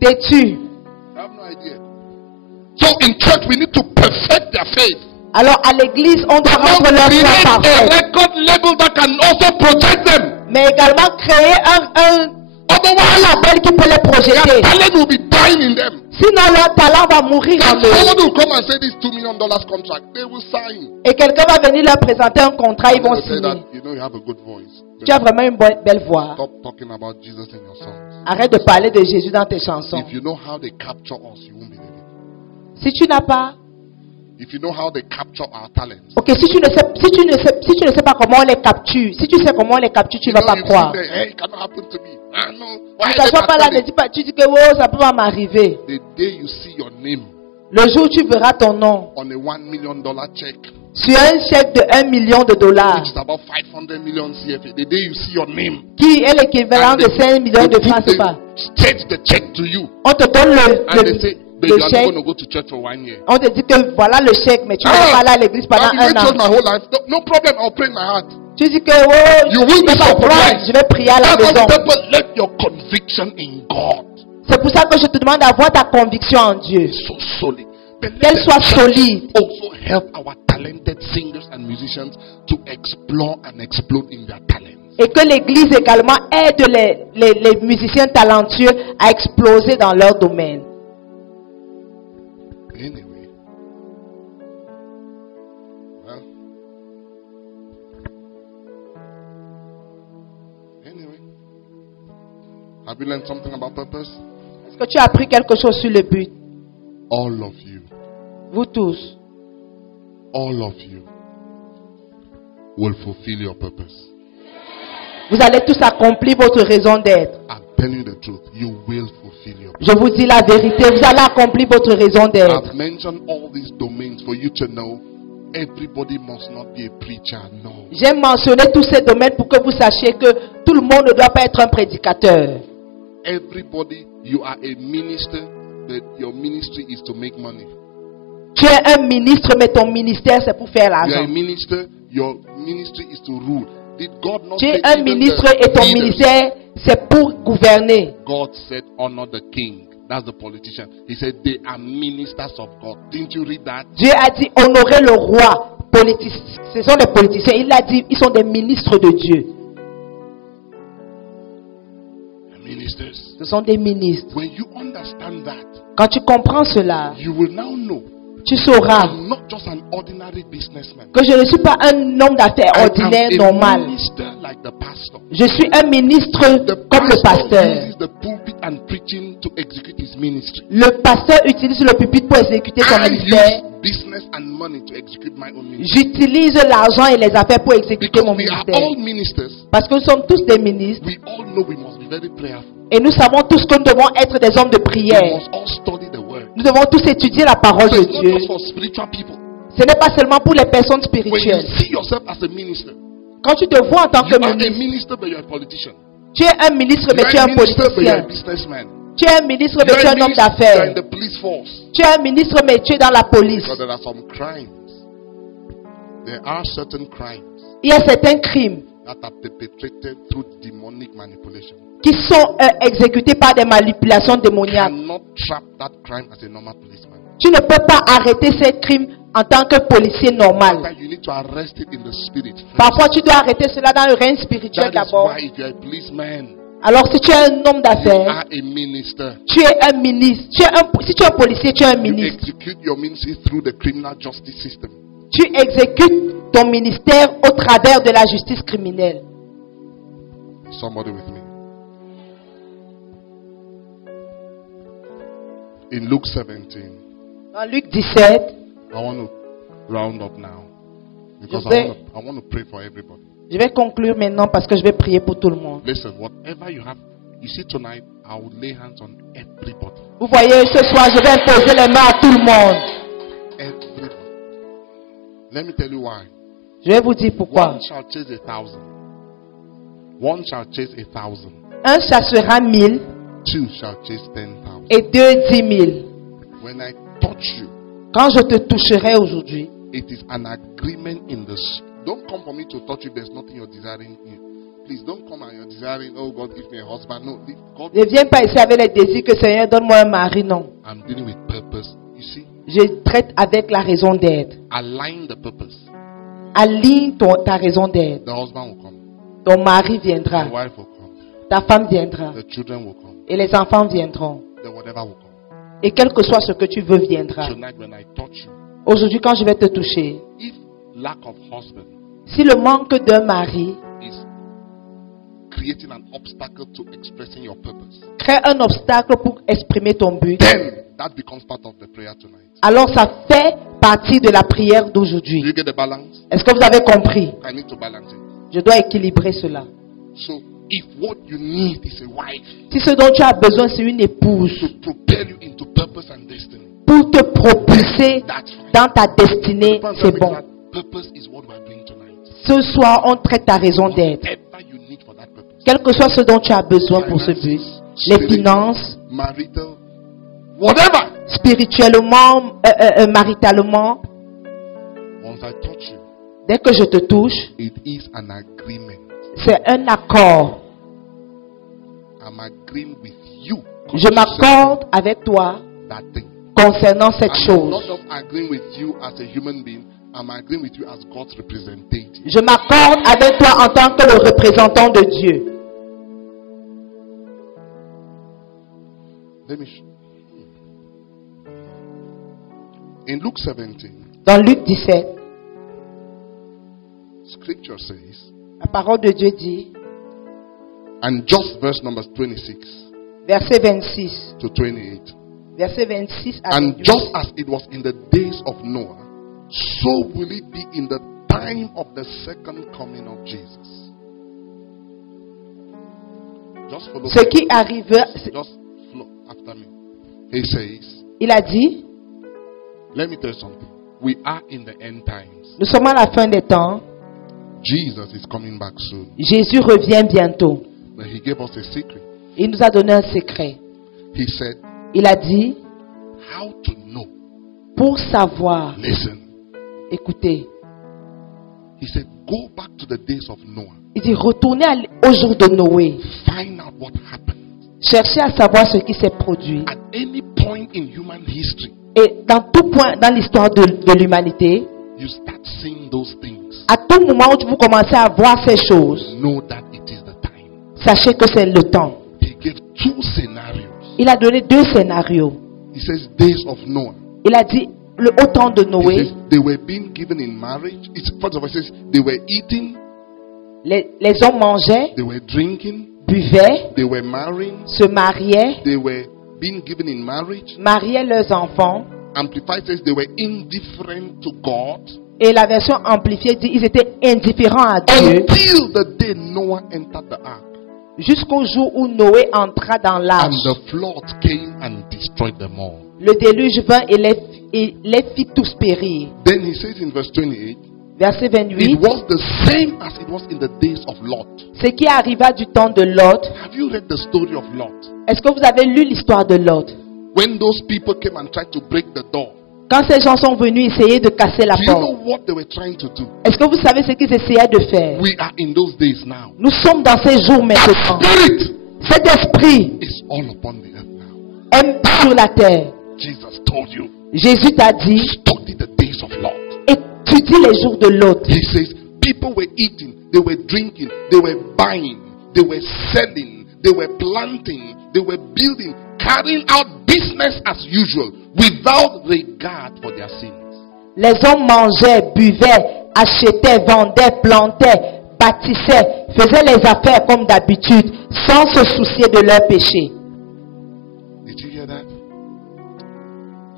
têtus. I have no idea. So in church we need to perfect their faith. Alors à l'église, on doit rendre leur Create foi a parfaite. record label that can also protect them. Mais également créer un label qui peut les Their projeter. talent will be dying in them. Sinon leur talent va mourir en And eux. someone will come and say this $2 million contract. They will sign. Et quelqu'un va venir leur présenter un contrat, ils They vont will say signer. that you have a good voice. Tu as vraiment une belle voix. Stop talking about Jesus in your songs. Arrête de parler de Jésus dans tes chansons. If you know how they capture us, you won't believe it. Si tu n'as pas, If you know how they capture our talents, ok, si tu ne sais pas comment on les capture, si tu sais comment on les capture, tu ne vas pas you croire. see hey, it cannot happen to me. Ah, no. Ne Why t'assois pas là, ne they dis pas, tu dis que oh, ça peut pas m'arriver. The day you see your name Le jour où tu verras ton nom on a $1 million check, sur un chèque de $1 million, which is about 500 million CFA, the day you see your name, qui est l'équivalent de 5 millions de francs CFA, state the check to you, on te donne and they say, le you are not chèque, going to go to church for 1 year. on te dit que voilà le chèque, mais tu ne vas pas aller à l'église pendant I've been un church an. my whole life. No problem. I'll pray in my heart. Tu dis que oh, You will be c'est pas de problème, surprised. je vais prier à la That's maison. why people let your conviction in God C'est pour ça que je te demande d'avoir ta conviction en Dieu. so solid. But let Qu'elle the soit church solide. also help our talented singers and musicians to explore and explode in their talents. Et que l'Église également aide les musiciens talentueux à exploser dans leur domaine. Anyway, well, have you learned something about purpose? Est-ce que tu as appris quelque chose sur le but? All of you, Vous tous, all of you will fulfill your purpose. vous allez tous accomplir votre raison d'être. I'm telling you the truth. You will fulfill your purpose. Je vous dis la vérité, vous allez accomplir votre raison d'être. I've mentioned all these domains for you to know everybody must not be a preacher. No. J'ai mentionné tous ces domaines pour que vous sachiez que tout le monde ne doit pas être un prédicateur. Everybody, you are a minister, but your ministry is to make money. Tu es un ministre, mais ton ministère c'est pour faire You are a l'argent. minister, your ministry is to rule. Did God not Tu say es un even ministre the et ton leaders? ministère c'est pour gouverner. God said, honor the king. That's the politician. He said, they are ministers of God. Didn't you read that? Dieu a dit honorer le roi. Ce sont des politiciens. Il a dit ils sont des ministres de Dieu. The ministers. Ce sont des ministres. When you understand that, Quand tu comprends cela, you will now know tu sauras I'm not just an ordinary businessman. que je ne suis pas un homme d'affaires I ordinaire, am a normal. minister like the pastor. Je suis un ministre The comme le pastor pasteur. uses the pulpit and preaching to execute his ministry. Le pasteur utilise le pupitre pour exécuter son I ministère. use business and money to execute my own ministry. J'utilise l'argent et les affaires pour exécuter Because mon we are ministère. all ministers, Parce que nous sommes tous des ministres we all know we must be very prayerful. et nous savons tous que nous devons être des hommes de We prière. must all study the word. Nous devons tous étudier la parole So de it's not Dieu. just for spiritual people. Ce n'est pas seulement pour les personnes When you spirituelles. see yourself as a minister, Quand tu te vois en tant you que are a ministre, minister but you're a politician. tu es un ministre mais You tu es are un a minister but you're a politicien. businessman. Tu es un ministre You mais tu es are un a homme minister, you're in d'affaires. the police force. Tu es un ministre mais tu es dans la police. Because there are some crimes. There are certain crimes Il y a certains crimes that are perpetrated through demonic manipulation. qui sont exécutés par des manipulations You démoniaques. cannot trap that crime as a normal policeman. Tu ne peux pas arrêter ces crimes en tant que policier normal. Sometimes you need to arrest it in the spirit first. Parfois, tu dois arrêter cela dans le règne spirituel That is d'abord. why if you're a policeman, Alors, si tu es un homme you d'affaires, are a minister. tu es un ministre. Si tu es un policier, tu es un You ministre. execute your ministry through the criminal justice system. Tu exécutes ton ministère au travers de la justice criminelle. Somebody with me. In Luke 17, Dans Luc 17, I want to round up now because Je vais- I want to pray for everybody. Je vais conclure maintenant parce que je vais prier pour tout le monde. Listen, whatever you have, you see tonight, I will lay hands on everybody. Vous voyez, ce soir, je vais imposer les mains à tout le monde. Everybody. Let me tell you why. Je vais vous dire pourquoi. One shall chase 1,000. One shall chase 1,000. Un chassera 1000 Two shall chase 10,000. et deux 10 000. When I touch you, Quand je te toucherai aujourd'hui, it is an agreement in the. Don't come for me to touch you. There's nothing you're desiring. Please don't come and you're desiring. Oh God, give me a husband. No, God. ne viens pas ici avec les désirs que Seigneur donne-moi un mari, non. I'm dealing with purpose. You see, Je traite avec la raison d'être. align the purpose. Aligne ta raison d'être. The husband will come. Ton mari viendra, The wife will come. ta femme viendra, The children will come. et les enfants viendront. The whatever will come. Et quel que soit ce que tu veux viendra. Tonight, when I touch you, Aujourd'hui, quand je vais te toucher, if lack of husband si le manque d'un mari is creating an obstacle to expressing your purpose, crée un obstacle pour exprimer ton but, then that becomes part of the prayer tonight. alors ça fait partie de la prière Do d'aujourd'hui. you get the balance? Est-ce que vous avez compris? I need to balance it. Je dois équilibrer cela. So, if what you need is a wife Si ce dont tu as besoin, c'est une épouse to propel you into purpose and destiny, pour te propulser that's fine. dans ta destinée, Because c'est bon. that purpose is what we are doing tonight. Ce soir, on traite ta raison d'être. Whatever you need for that purpose. Quel que soit ce dont tu as besoin pour ce but, les Finances, finances, marital, whatever. spirituellement, maritalement, Once I touch you, dès que je te touche, it is an agreement. c'est un accord. I'm agreeing with you. Je m'accorde avec toi that thing. concernant cette I'm chose. not just agreeing with you as a human being. I'm agreeing with you as God's representative. Je m'accorde avec toi en tant que le représentant de Dieu. Let me show. In Luke 17, Dans Luc 17, Scripture says, la parole de Dieu dit, and just verse numbers 26 verset 26, to 28. verset 26 à And 28. just as it was in the days of Noah, so will it be in the time of the second coming of Jesus. Just follow Ce me. qui arrive, Just flow after me. He says, il a dit, let me tell you something. We are in the end times. nous sommes à la fin des temps, Jesus is coming back soon. Jésus revient bientôt. But he gave us a secret. Il nous a donné un secret. He said, Il a dit, how to know. pour savoir, Listen. écoutez, He said, go back to the days of Noah. il dit, retournez au jour de Noé. Find out what happened. Cherchez à savoir ce qui s'est produit. At any point in human history, Et dans tout point dans l'histoire de l'humanité, you start seeing those things. à tout moment où vous commencez à voir ces choses, Know that it is the time. sachez que c'est le temps. He gave two scenarios. Il a donné deux scénarios. He says, days of Noah. Il a dit, le haut temps de He Noé, says, they were being given in marriage. It's, first of all, it says, they were eating, les hommes mangeaient, they were drinking, buvaient, they were marrying, se mariaient, they were being given in marriage. mariaient leurs enfants. Amplified says they were indifferent to God Et la version amplifiée dit, ils étaient indifférents à Dieu until the day Noah entered the ark jusqu'au jour où Noé entra dans and l'arche. the flood came and destroyed them all. Le déluge vint et les fit tous périr. Then he says in verse 28, Verset it 28, was the same as it was in the days of Lot. ce qui arriva du temps de Lot. Have you read the story of Lot? Est-ce que vous avez lu l'histoire de Lot? When those people came and tried to break the door, Quand ces gens sont venus essayer de casser la do you know porte, what they were trying to do? est-ce que vous savez ce qu'ils essayaient de faire? We are in those days now. Nous sommes dans ces jours maintenant. Spirit Cet esprit is all upon the earth now. est sur la terre. Jesus told you, Jésus t'a dit, study the days of Lot. étudie les jours de Lot. He says, people were eating, they were drinking, they were buying, they were selling, they were planting, they were building, carrying out business as usual without regard for their sins. Les hommes mangeaient, buvaient, achetaient, vendaient, plantaient, bâtissaient, faisaient les affaires comme d'habitude, sans se soucier de leurs péchés. Did you hear that?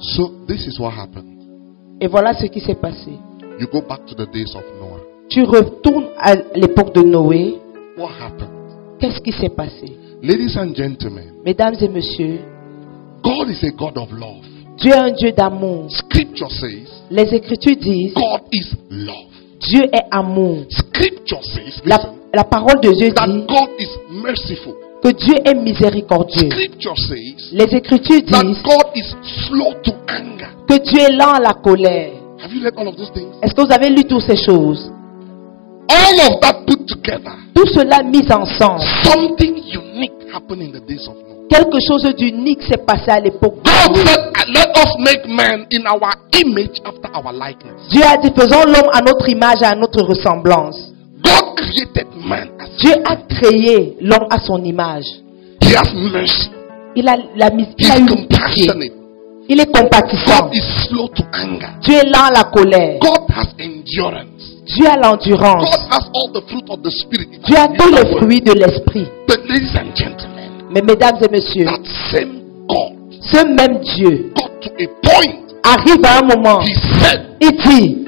So this is what happened. Et voilà ce qui s'est passé. You go back to the days of Noah. Tu retournes à l'époque de Noé. What happened? Qu'est-ce qui s'est passé? Ladies and gentlemen, Mesdames et messieurs, God is a God of love. Dieu est un Dieu d'amour. Scripture says Les Écritures disent God is love. Dieu est amour. Scripture says, listen, La parole de Dieu that dit God is merciful. que Dieu est miséricordieux. Scripture says Les Écritures that disent God is slow to anger. que Dieu est lent à la colère. Have you read all of those things? Est-ce que vous avez lu toutes ces choses? All of that put together, Tout cela mis ensemble. something unique happened in the days of Noah. Quelque chose d'unique s'est passé à l'époque de God Noé. said, let us make man in our image after our likeness. Dieu a dit faisons l'homme à notre image et à notre ressemblance. God created man as Dieu a créé l'homme à son image. He has mercy. Il a He eu is pitié. compassionate. Il est compatissant. God is slow to anger. Dieu est lent à la colère. God has endurance. Dieu a l'endurance. God has all the fruit of the spirit. If Dieu I a can tous use that les word. fruits de l'esprit. But ladies and gentlemen, Mais mesdames et messieurs, that same God ce même Dieu got to a point. arrive à un moment, He said, il dit,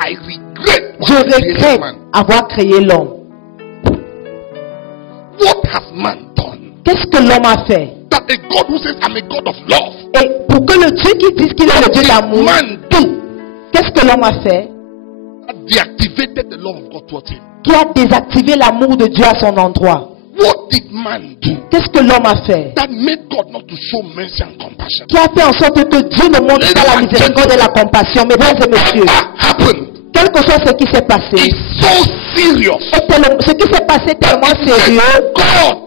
I regret what je I created regrette man. avoir créé l'homme. What has man done? Qu'est-ce que l'homme a fait? That a God who says, I'm a God of love. Et pour que le Dieu qui dit qu'il est le Dieu What did d'amour, man do? qu'est-ce que l'homme a fait? That deactivated the love of God towards him. Qui a désactivé l'amour de Dieu à son endroit? What did man do? Qu'est-ce que l'homme a fait? That made God not to show mercy and compassion. Qui a fait en sorte que Dieu ne montre pas la miséricorde et la compassion? Mesdames et messieurs, What happened? quelque chose ce qui s'est passé. It's so serious. Ce qui s'est passé est tellement sérieux God,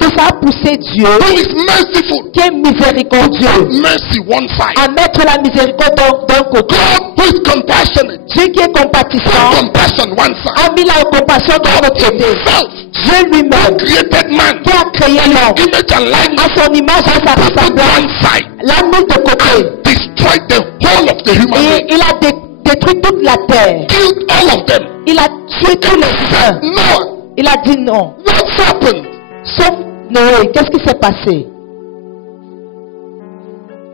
que ça a poussé Dieu, who is merciful, qui est miséricordieux, mercy one side. à mettre la miséricorde d'un côté. God, who is compassionate, Dieu qui est compatissant, compassion one side. a mis la compassion de l'autre côté. Himself Dieu lui-même, created man, qui a créé l'homme image and likeness, à son image et à sa put one ressemblance, side, l'a mis de côté. destroyed the whole of the human Et race, il a détruit toute la terre. killed all of them. Il a tué tous les humains. Noah, Il a dit non. what's happened? Sauf Noé, qu'est-ce qui s'est passé?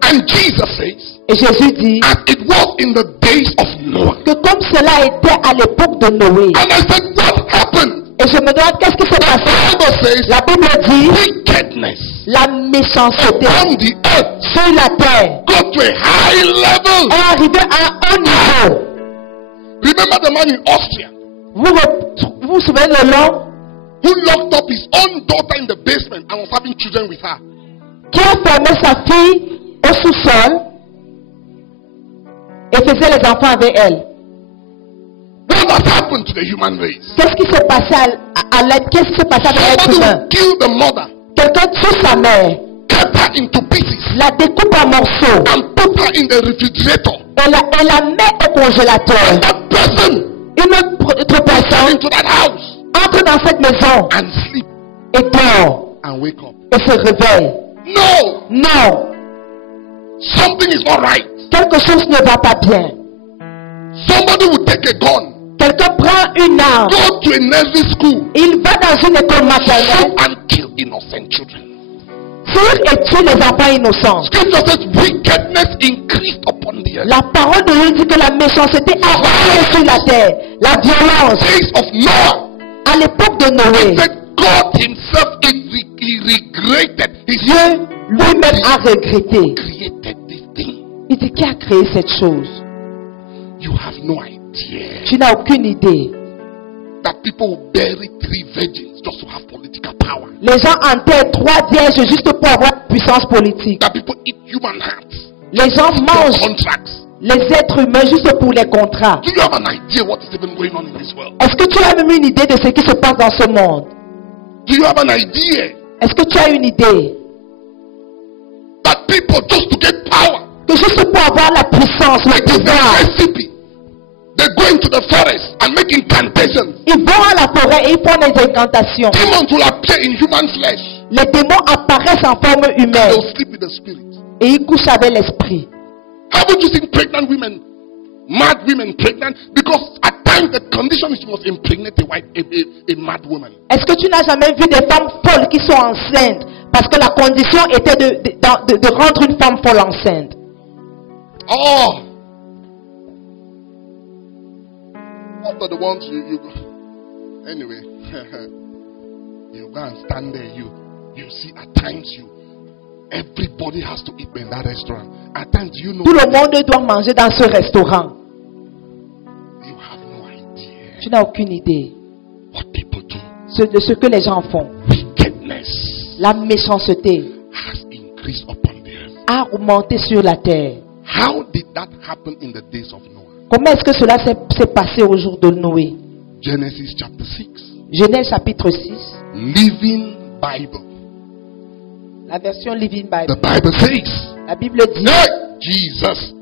And Jesus says, Et Jésus dit as it was in the days of Noah. que comme cela était à l'époque de Noé. And I said, what happened? Et je me demande qu'est-ce qui s'est The passé? Bible says, La Bible dit wickedness la méchanceté on the earth sur la terre got to a high level. est arrivée à un haut niveau. Remember the man in Austria Vous vous souvenez de l'homme who locked up his own daughter in the basement and was having children with her. qui a fermé sa fille au sous-sol et faisait les enfants avec elle? What has happened to the human race? Qu'est-ce qui s'est passé à l'être? Qu'est-ce qui s'est passé avec l'être Somebody humain? will kill the mother, Quelqu'un tue sa mère, cut her into pieces, la découpe en morceaux and put her in the refrigerator. et la met au congélateur. That person Une autre come personne into that house entre dans cette maison and sleep et dort and wake up. et se réveille. No, Non, something is not right. quelque chose ne va pas bien. Somebody will take a gun, Quelqu'un prend une arme, go to a nursery school, il va dans une école maternelle, shoot and kill innocent children. tire et tue les enfants innocents. Scripture says wickedness increased upon the earth. La parole de Dieu dit que la méchanceté a augmenté sur la terre, la violence. Days of Noah, À l'époque de Noé, that God himself he regretted his Dieu lui-même a regretté. created this thing. Il dit qui a créé cette chose? You have no idea Tu n'as aucune idée. that people will bury 3 virgins just to have political power. Les gens enterrent 3 vierges juste pour avoir puissance politique. That people eat human hearts, Les gens for mangent contracts. les êtres humains juste pour les contrats. Do you have an idea what is even going on in this world? Est-ce que tu as même une idée de ce qui se passe dans ce monde? Do you have an idea Est-ce que tu as une idée that people just to get power, que juste pour avoir la puissance, le like the pouvoir, recipe, they go into the forest and make incantations. ils vont à la forêt et ils font des incantations. Demons will appear in human flesh. Les démons apparaissent en forme humaine They'll sleep with the spirit. et ils couchent avec l'esprit. Haven't you seen pregnant women, mad women pregnant? Because at times the condition is you must impregnate a mad woman. Est-ce que tu n'as jamais vu des femmes folles qui sont enceintes parce que la condition était de rendre une femme folle enceinte? Oh, after the ones you anyway, you go and stand there. You see, at times everybody has to eat in that restaurant. At times, you know. Tout le monde doit manger dans ce restaurant. You have no idea. Tu n'as aucune idée What people do. de ce que les gens font. Wickedness La méchanceté has increased upon the earth. a augmenté sur la terre. How did that happen in the days of Noah? Comment est-ce que cela s'est passé au jour de Noé? Genesis chapter 6. Genèse chapitre 6, Living Bible. la version Living The Bible. Bible says, La Bible dit, hey, Jesus,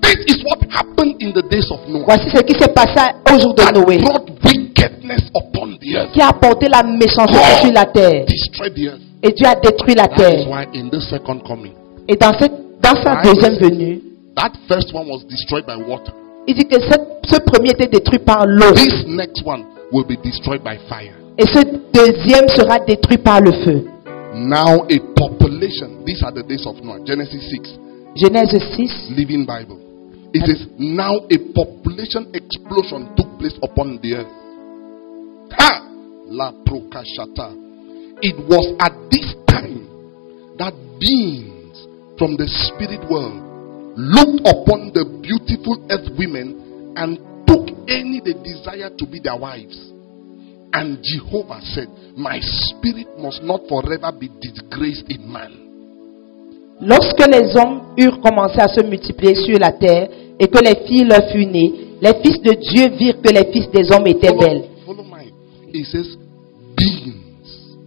this is what happened in the days of Noah. voici ce qui s'est passé au jour de That Noé, brought wickedness upon the earth. qui a apporté la méchanceté sur la terre. Destroyed the earth. Et Dieu a détruit la That is terre. why in the second coming, Et dans sa deuxième venue, that first one was destroyed by water. il dit que ce premier était détruit par l'eau. This next one will be destroyed by fire. Et ce deuxième sera détruit par le feu. Now a population. These are the days of Noah. Genesis 6. Genèse 6, Living Bible. It says, now a population explosion took place upon the earth. Ha! La prokashata. It was at this time that beings from the spirit world looked upon the beautiful earth women and took any they desired to be their wives. And Jehovah said, my spirit must not forever be disgraced in man. lorsque les hommes eurent commencé à se multiplier sur la terre et que les filles leur furent nées, les fils de Dieu virent que les fils des hommes étaient belles. Follow mine. It says beings.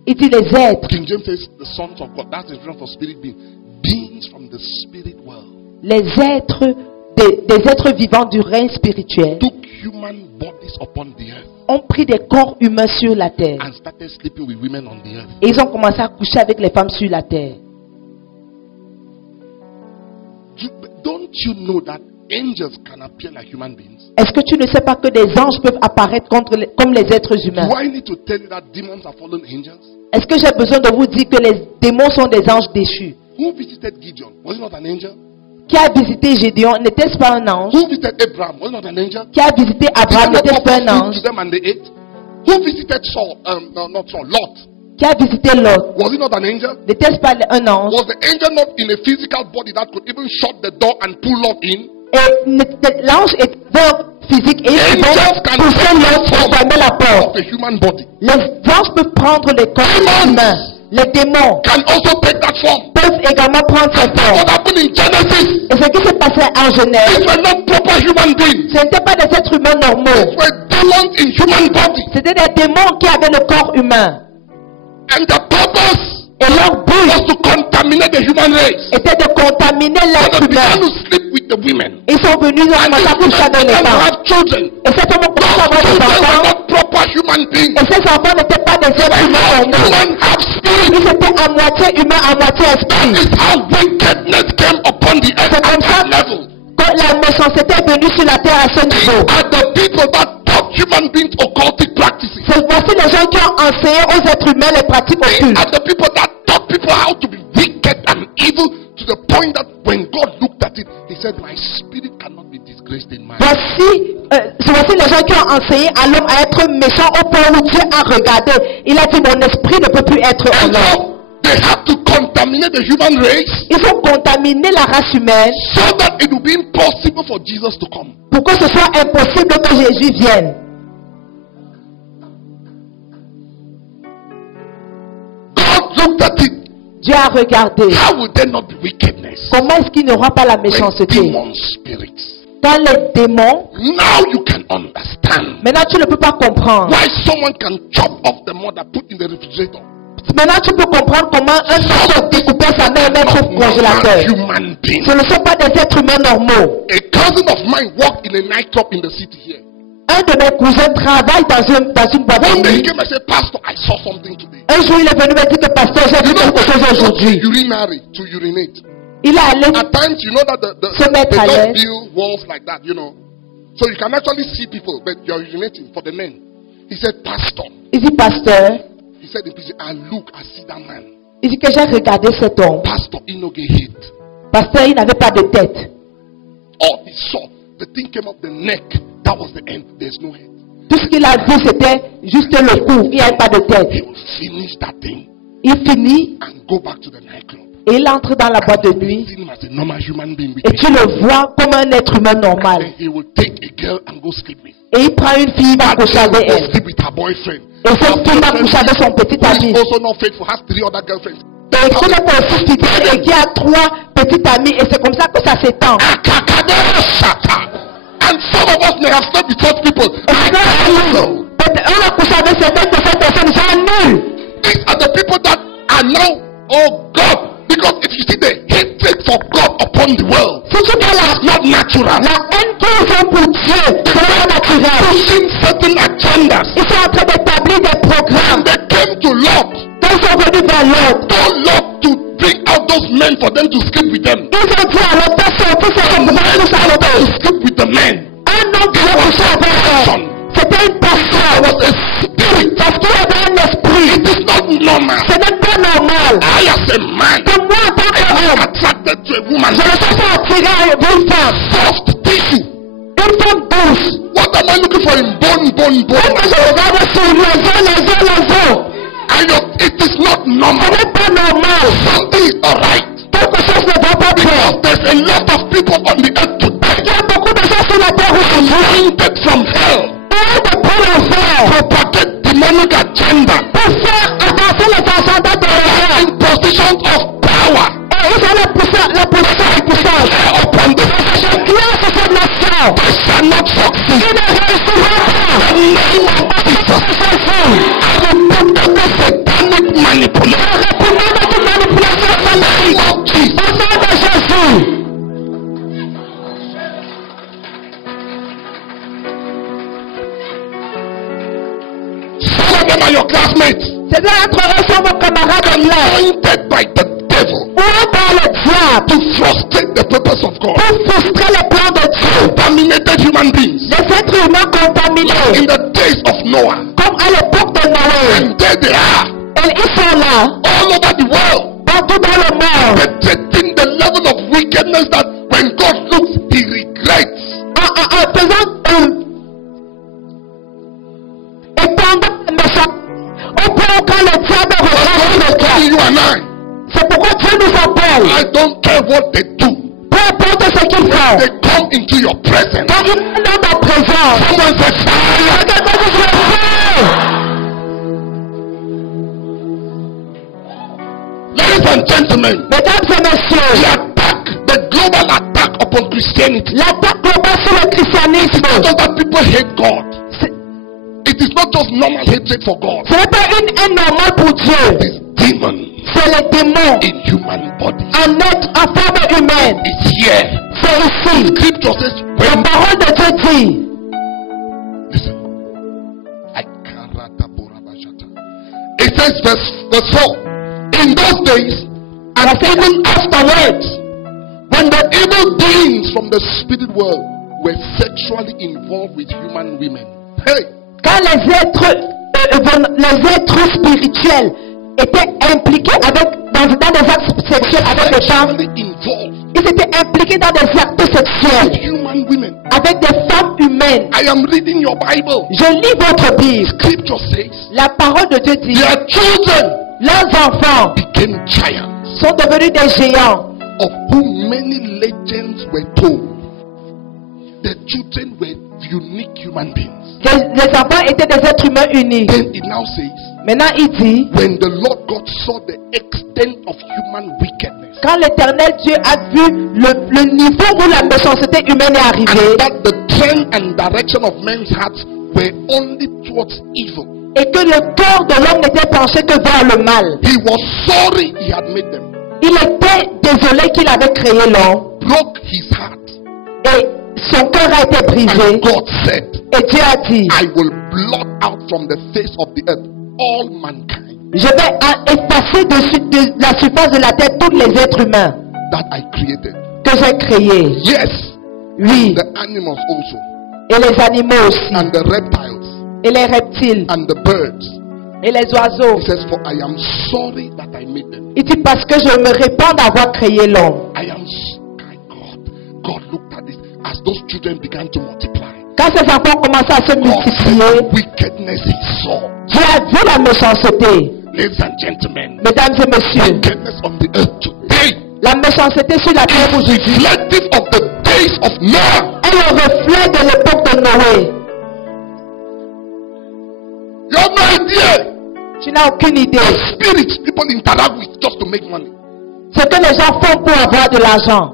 Il dit les êtres, King James says the sons of God. That's the difference for spirit being. Beings from the spirit world les êtres, des êtres vivants du règne spirituel took human bodies upon the earth ont pris des corps humains sur la terre. and started sleeping with women on the earth. Et ils ont commencé à coucher avec les femmes sur la terre. Don't you know that angels can appear like human beings? Est-ce que tu ne sais pas que des anges peuvent apparaître comme les êtres humains? Do I need to tell you that demons are fallen angels? Est-ce que j'ai besoin de vous dire que les démons sont des anges déchus? Who visited Gideon? Was he not an angel? Qui a visité Gédéon, n'était-ce pas un ange? Who visited Abraham? Was he not an angel? Qui a visité Abraham, Did they n'était-ce not pas un offer food ange? to them and they ate? Who visited Saul? Not Saul, Lot. Qui a visité Lot, Was he not an angel? n'était-ce pas un ange? Was the angel not in a physical body that could even shut the door and pull Lot in? Et l'ange est physique et il Angels can pousser take l'autre the pour form fermer la porte. of a human body. Les anges peuvent prendre les corps Demons. humains. Les démons Can also take that form. peuvent également prendre cette That's forme. what happened in Genesis. Et ce qui s'est passé en These Genèse, were not proper human beings. ce n'étaient pas des êtres humains These normaux. were demons in human body. C'était des démons qui avaient le corps humain. And the purpose Et leur but was to contaminate the human race. était de contaminer So l'être they began humain. to sleep with the women. Ils sont venus dans And la these couche women avec les began to femmes. have children. Et ces hommes ont Those commencé à avoir des children were enfants. not proper human beings. Et ces enfants n'étaient pas des êtres They humains half normaux. human, half spirit. Ils étaient à moitié humains, à moitié That esprit. is how wickedness came upon the earth at that level. Quand la méchanceté est venue sur la terre à ce These niveau, are the people that taught human beings occultic practices. voici les gens qui ont enseigné aux êtres humains les pratiques They occultes. are the people that taught people how to be wicked and evil to the point that when God looked at it, He said, my spirit cannot be disgraced in man. Voici les gens qui ont enseigné à l'homme à être méchant au point où Dieu a regardé. Il a dit, mon esprit ne peut plus être en And homme. so they have to contaminate the human race Ils ont contaminé la race humaine so that it will be impossible for Jesus to come. pour que ce soit impossible que Jésus vienne. God looked at it. Dieu a regardé. How would there not be wickedness? Comment est-ce qu'il n'y aura pas la When méchanceté? demon spirits. Dans les démons, Now you can understand maintenant tu ne peux pas comprendre. why someone can chop off the mother, put in the refrigerator. Maintenant tu peux comprendre comment un homme peut découper sa mère et mettre au congélateur. Human being. Ce ne sont pas des êtres humains normaux. A cousin of mine worked in a nightclub in the city here. Un de mes cousins travaille dans une boîte One de day he nuit. came and said, Pastor, I saw something today. Un jour, il est venu me dire que pasteur, j'ai vu quelque chose aujourd'hui. Urinary to urinate. Il est allé. At times, you know that Se mettre they à don't l'aise. build walls like that, you know. So you can actually see people, but you're urinating for the men. He said, Pastor. Il dit, pasteur, He said in prison, I look, I see that man. il dit que j'ai regardé cet homme. Pastor, he no get hit. Pasteur, il n'avait pas de tête. Oh, he saw. The thing came up the neck. That was the end. There's no head. Tout ce qu'il a vu, c'était juste le cou. Il n'y avait pas de tête. He will finish that thing Il finit and go back to the nightclub. et il entre dans la boîte de nuit. See him as a normal human being with Et tu le vois comme un être humain normal. Then he will take a girl and go sleep with. Et il prend une fille, il va coucher That girl avec will go elle. sleep with her boyfriend. Et cette fille va coucher avec son petit Who ami. is also not faithful, has 3 other girlfriends. Et qui n'est pas aussi fidèle et qui a 3 petits amis. Et c'est comme ça que ça s'étend. And some of us may have slept with such people. On a couché avec certaines de ces personnes, ils sont nuls. These are the people that are now, oh God, because if you see the hatred for God upon the world, Si tu vois it's not natural. la haine qu'ils ont pour Dieu, c'est pas naturel. Pushing certain agendas. Ils sont en train d'établir des programmes. And they came to Lot. Quand ils sont venus vers l'autre, Told Lot to bring out those men for them to sleep with them. ils ont dit à l'autre personne, tout ça, A c'est pour man tout ça, wanted to l'autre. sleep with the men. Un homme qui a couché avec eux, c'était une There personne. was a spirit. Parce qu'il y avait un esprit. It is not normal. Ce n'est pas normal. I as a man, Que moi, en tant I am qu'homme, attracted to a woman. je ne suis pas attiré à une femme. Soft tissue. Une femme douce. What am I looking for in bone? Quand je regarde sur les os, It is not ce normal. n'est pas normal. Something is not right. Quelque chose ne va pas bien. Because there's a lot of people on the earth Il y today a beaucoup de gens sur la terre aujourd'hui. anointed from hell Et depuis l'enfer, propagate demonic agenda pour faire avancer les agendas de l'enfer. in positions of power Et ils ont la puissance. upon the Je crie sur cette nation. they shall not succeed. Il ne réussira pas. In the name of Jesus, I will put every satanic manipulation Répondez à toute manipulation in the name satanique. of Jesus. Au nom de Jésus. Some of them are your classmates, C'est de être sur vos camarades de classe. anointed by the devil Ou par le diable. to frustrate the purpose of God. Pour frustrer les plans de Dieu. Contaminated human beings Les êtres humains contaminés. in the days of Noah. Comme à l'époque de Noé. And there they are Et ils sont là. all over the world, Partout dans le monde. penetrating the level of wickedness that when God looks, he regrets. En faisant et pendant le méchant. Au point où quand le diable regarde le cœur. You and I, C'est pourquoi Dieu nous appelle. I don't care what they do. Peu importe ce qu'ils font. They come into your presence. Quand ils sont dans ta présence. Someone says, fire. Quelqu'un dit, je fais. Ladies and gentlemen, Mesdames et the messieurs, attack, the global attack upon Christianity, l'attaque globale sur le christianisme, not just that people hate God. c'est- It is not just normal hatred for God. ce n'est pas une haine normale pour Dieu. This demon C'est les démons in human body en être en forme humaine. is here. C'est ici. Scripture says, La when parole de Dieu dit. listen, it says verse 4. In those days, and even afterwards, when the evil beings from the spirit world were sexually involved with human women. Hey, Quand les êtres spirituels étaient impliqués dans des actes sexuels avec des femmes, sexually involved ils étaient impliqués dans des actes with sexuels human women. avec des femmes humaines. I am reading your Bible. Je lis votre Bible. Scripture says, La parole de Dieu dit, their children leurs enfants became giants, sont devenus des géants, of whom many legends were told. The children were unique human beings. les enfants étaient des êtres humains uniques. Then it now says, Maintenant il dit, when the Lord God saw the extent of human wickedness, quand l'éternel Dieu a vu le niveau où la méchanceté humaine est arrivée, and that the trend and direction of men's hearts were only towards evil, et que le cœur de l'homme n'était penché que vers le mal, he was sorry he had made them, il était désolé qu'il avait créé l'homme, broke his heart, et son cœur a été brisé. and God said, Et Dieu a dit, I will blot out from the face of the earth all mankind je vais effacer de la surface de la terre tous les êtres humains that I created. que j'ai créés. Yes, Oui, the animals also, et les animaux aussi, and the reptiles, et les reptiles, and the birds. et les oiseaux. He says, for I am sorry that I made them. Il dit parce que je me répands d'avoir créé l'homme. I am God looked at this as those children began to multiply. Quand ces enfants commençaient à se God multiplier, said wickedness he saw. Dieu a vu la méchanceté. Ladies and gentlemen, Mesdames et messieurs, wickedness on the earth today la méchanceté sur la terre is aujourd'hui reflective of the days of Noah. est le reflet de l'époque de Noé. You have no idea. Tu n'as aucune idée. The spirits people interact with just to make money. Ce que les gens font pour avoir de l'argent.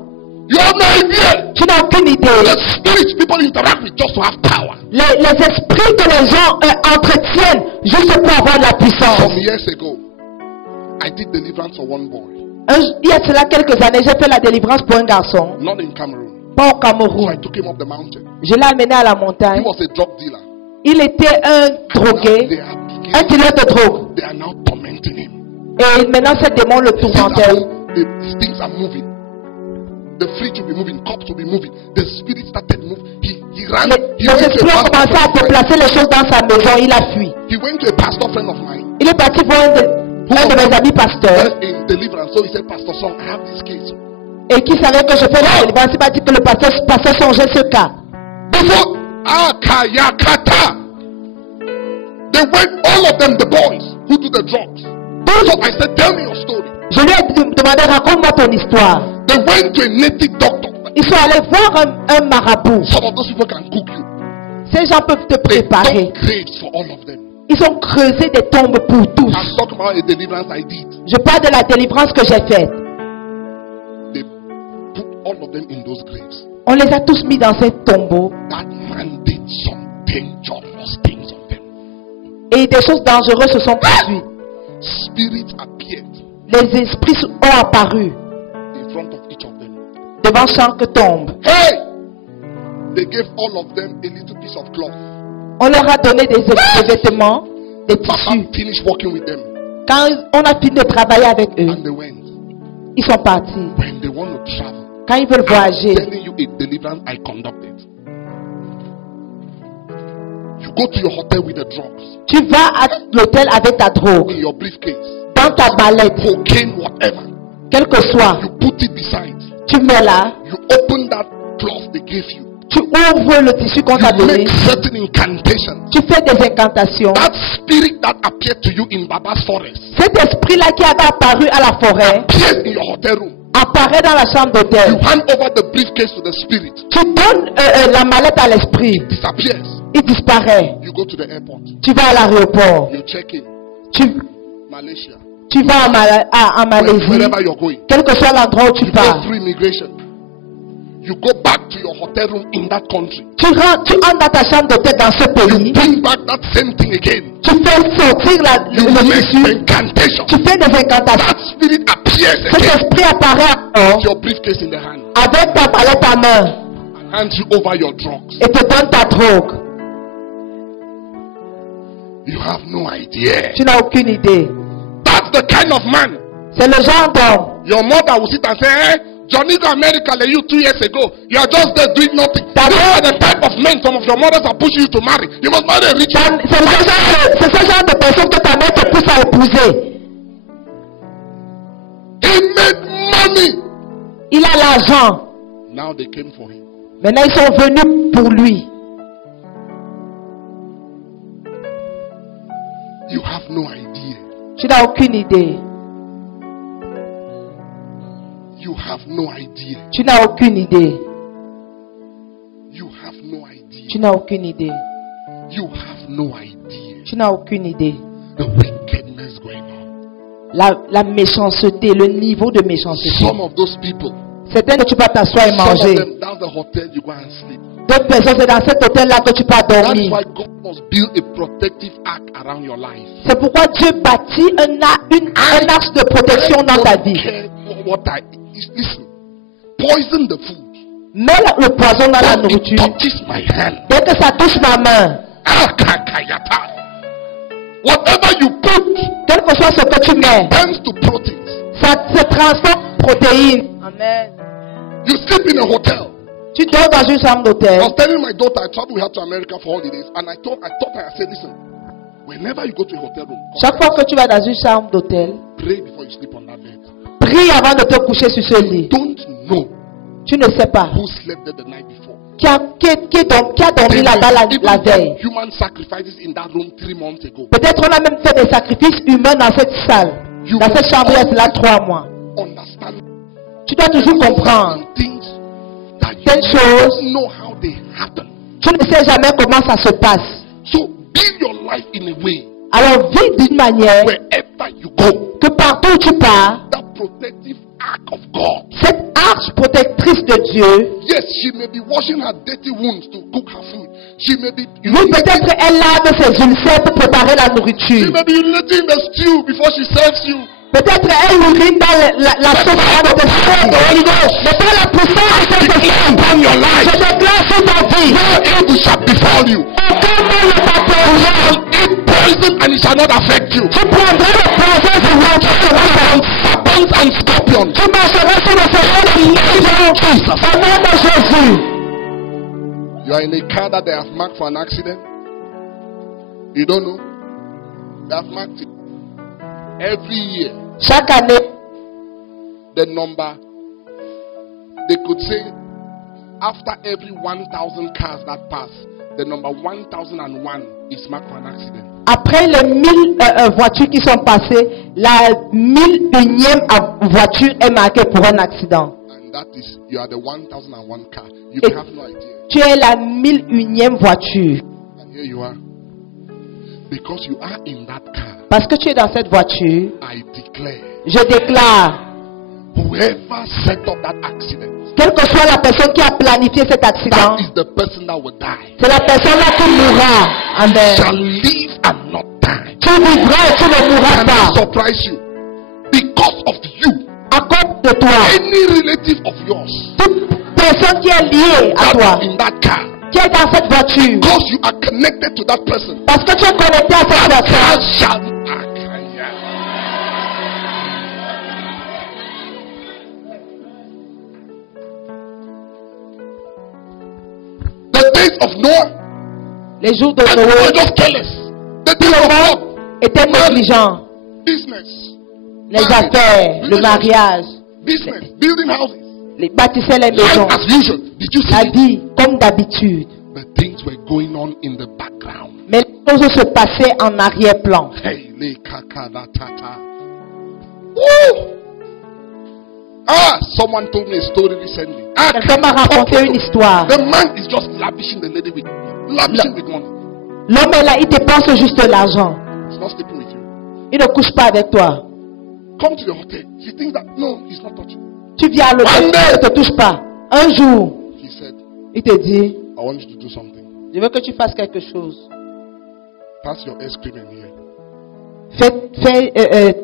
You have no idea. Tu n'as aucune idée. The spirits people interact with just to have power. Les esprits que les gens entretiennent juste pour avoir de la puissance. Some years ago, I did deliverance for one boy. Il y a cela quelques années, j'ai fait la délivrance pour un garçon. Not in Cameroon. Pas au So I Cameroun. took him up the mountain. Je l'ai amené à la He montagne. was a drug dealer. Il était un Now drogué, they are un dealer de drogue. they are now tormenting him. Et maintenant, ces démons le tourmentaient. These things are moving. The fridge will be moving, cups will be moving. The spirit started moving. He ran. Les esprits ont commencé à déplacer les choses dans sa maison. Il a fui. He went to a pastor friend of mine. Il est parti voir un de mes amis pasteurs. In deliverance. So he said, Pastor Song, I have this case. Et qui savait que je fais la délivrance. Il m'a dit que le pasteur songeait ce cas. Before Akayakata, they went, all of them, the boys who do the drugs. So I said, tell me your story. Je lui ai demandé, raconte-moi ton histoire. They went to a native doctor. Ils sont allés voir un marabout. Some of those people can cook you. Ces gens peuvent te They préparer. dug graves for all of them. Ils ont creusé des tombes pour tous. I'm talking about a deliverance I did. Je parle de la délivrance que j'ai faite. They put all of them in those graves. On les a tous mis dans ces tombeaux. That man did some dangerous things on them. Et des choses dangereuses se sont produites. Spirits appeared Les esprits ont apparu in front of each of them. devant chaque tombe. Hey! They gave all of them a little piece of cloth. On leur a donné des vêtements, des Papa tissus. finished working with them Quand on a fini de travailler avec eux, and they went. ils sont partis. When they want to travel, Quand ils veulent I'm voyager, telling you a deliverance I conducted. You go to your hotel with the drugs tu vas à l'hôtel avec ta drogue, in your briefcase, dans ta mallette, cocaine, whatever. quel que soit. You put it beside. Tu mets là, You open that cloth they gave you. tu ouvres le tissu qu'on t'a You donné, make certain incantations. tu fais des incantations. That spirit that appeared to you in Baba's forest Cet esprit-là qui avait apparu à la forêt appears in your hotel room. apparaît dans la chambre You d'hôtel. hand over the briefcase to the spirit. Tu donnes la mallette à l'esprit, Disappears. il disparaît. You go to the airport. Tu vas à l'aéroport, You check in. tu Malaysia. vas en Malaisie, Wherever you're going. quel que soit l'endroit où tu You go pars. through immigration. You go back to your hotel room in that country. Tu entres dans ta chambre d'hôtel dans ce You pays, bring back that same thing again. tu fais sortir You le make tissu, incantation. tu fais des incantations. That spirit appears Cet again. esprit apparaît encore With your briefcase in the hand avec ta mallette à main and hands you over your drugs. et te donne ta drogue. You have no idea. Tu n'as aucune idée. That's the kind of man. C'est le genre d'homme. Your mother will sit and say, hey, Johnny go America like you 2 years ago. You are just there doing nothing. That- These are the type of men some of your mothers are pushing you to marry. You must marry a rich man. C'est ce genre de personne que ta mère te pousse à épouser. He made money. Il a l'argent. Now they came for him. Maintenant, ils sont venus pour lui. You have no idea. Tu n'as aucune idée. You have no idea. Tu n'as aucune idée. You have no idea. Tu n'as aucune idée. You have no idea. Tu n'as aucune idée. The wickedness going on. La méchanceté, le niveau de méchanceté. Some of those people, Certains que tu vas t'asseoir et some of manger. them, that's the hotel you go and sleep. D'autres personnes, c'est dans cet hôtel-là que tu peux That's dormir. why God must build a protective ark around your life. C'est pourquoi Dieu bâtit un arche de protection dans ta vie. Care what listen, poison the food. Mets le poison dans la When it nourriture. touches my hand, Dès que ça touche ma main, akakayata. Whatever you put quel que soit ce que tu mets, turns to proteins. ça se transforme en protéines. Amen. You sleep in a hotel. Tu dors dans une chambre I d'hôtel. was telling my daughter I traveled with her to America for holidays, and I thought her, I said, listen, whenever you go to a hotel room, Chaque fois que tu vas dans une chambre d'hôtel, pray before you sleep on that bed. prie avant de te coucher sur ce lit. Don't know Tu Tu ne sais pas. who slept there the night before. Qui a dormi là-bas la veille. Human sacrifices in that room 3 months ago. Peut-être on a même fait des sacrifices humains dans cette salle. Dans cette chambre, il y a cela 3 mois. Understand? Tu dois toujours comprendre. Things that you Telle chose. don't know how they happen. Tu ne sais jamais comment ça se passe. So build your life in a way Alors vis d'une manière wherever you go, que partout où tu pars, that protective ark of God. cette arche protectrice de Dieu, Yes, she may be washing her dirty wounds to cook her food. She may be oui, peut-être elle lave ses ulcères pour préparer la she nourriture. may be urinating the stew before she serves you. Peut-être elle urine dans la sauce avant de te servir. Mais pas la puissance de Saint-Esprit. Upon your life, Je déclare sur ta vie. no evil shall befall you. Aucun mal ne t'atteindra. Eat poison and it shall not affect you. Tu prendras le poison du roi, tu seras Serpents and scorpions. tu marcheras sur le serpent de Jesus. Au nom de Jésus. You are in a car that they have marked for an accident. You don't know? They have marked it. Every year, Chaque année, the number, they could say, after every 1,000 cars that pass, the number 1001 is marked for an accident. après les 1000 voitures qui sont passées, la 1001e voiture est marquée pour un accident. And that is, you are the 1001 car. You Et- have no idea. Tu es la 1001e voiture. And here you are. Because you are in that car, Parce que tu es dans cette voiture, I declare, je déclare, whoever set up that accident, quelle que soit la personne qui a planifié cet accident, that is the person that will die. c'est la personne là qui mourra. Amen. Shall live and not die. Tu vivras et tu ne mourras Can I pas. surprise you? Because of you, À cause de toi, any relative of yours toute personne qui est liée à that toi, is in that car, qui est dans cette voiture, because you are connected to that person, parce que tu es connecté à cette that car personne, shall. The days of Noah, les jours de and they were Noé, just careless. The days of Lot, étaient négligents. business, Les affaires, le mariage, business, building houses, les bâtissaient les maisons, life as usual. Did you see la it? vie comme d'habitude. The things were going on in the background. Mais les choses se passaient en arrière-plan. Hey, le kakada tata. Woo! Ah, someone told me a story recently. Ah, Quelqu'un m'a raconté une histoire. the man is just lavishing the lady with money. L'homme est là, il dépense juste de l'argent. He's not sleeping with you. Il ne couche pas avec toi. Come to the hotel. He thinks that no, he's not touching. Tu viens à l'hôtel, One day. il ne te touche pas. Un jour, He said, il te dit, I want you to do something. je veux que tu fasses quelque chose. Pass your ice cream in here.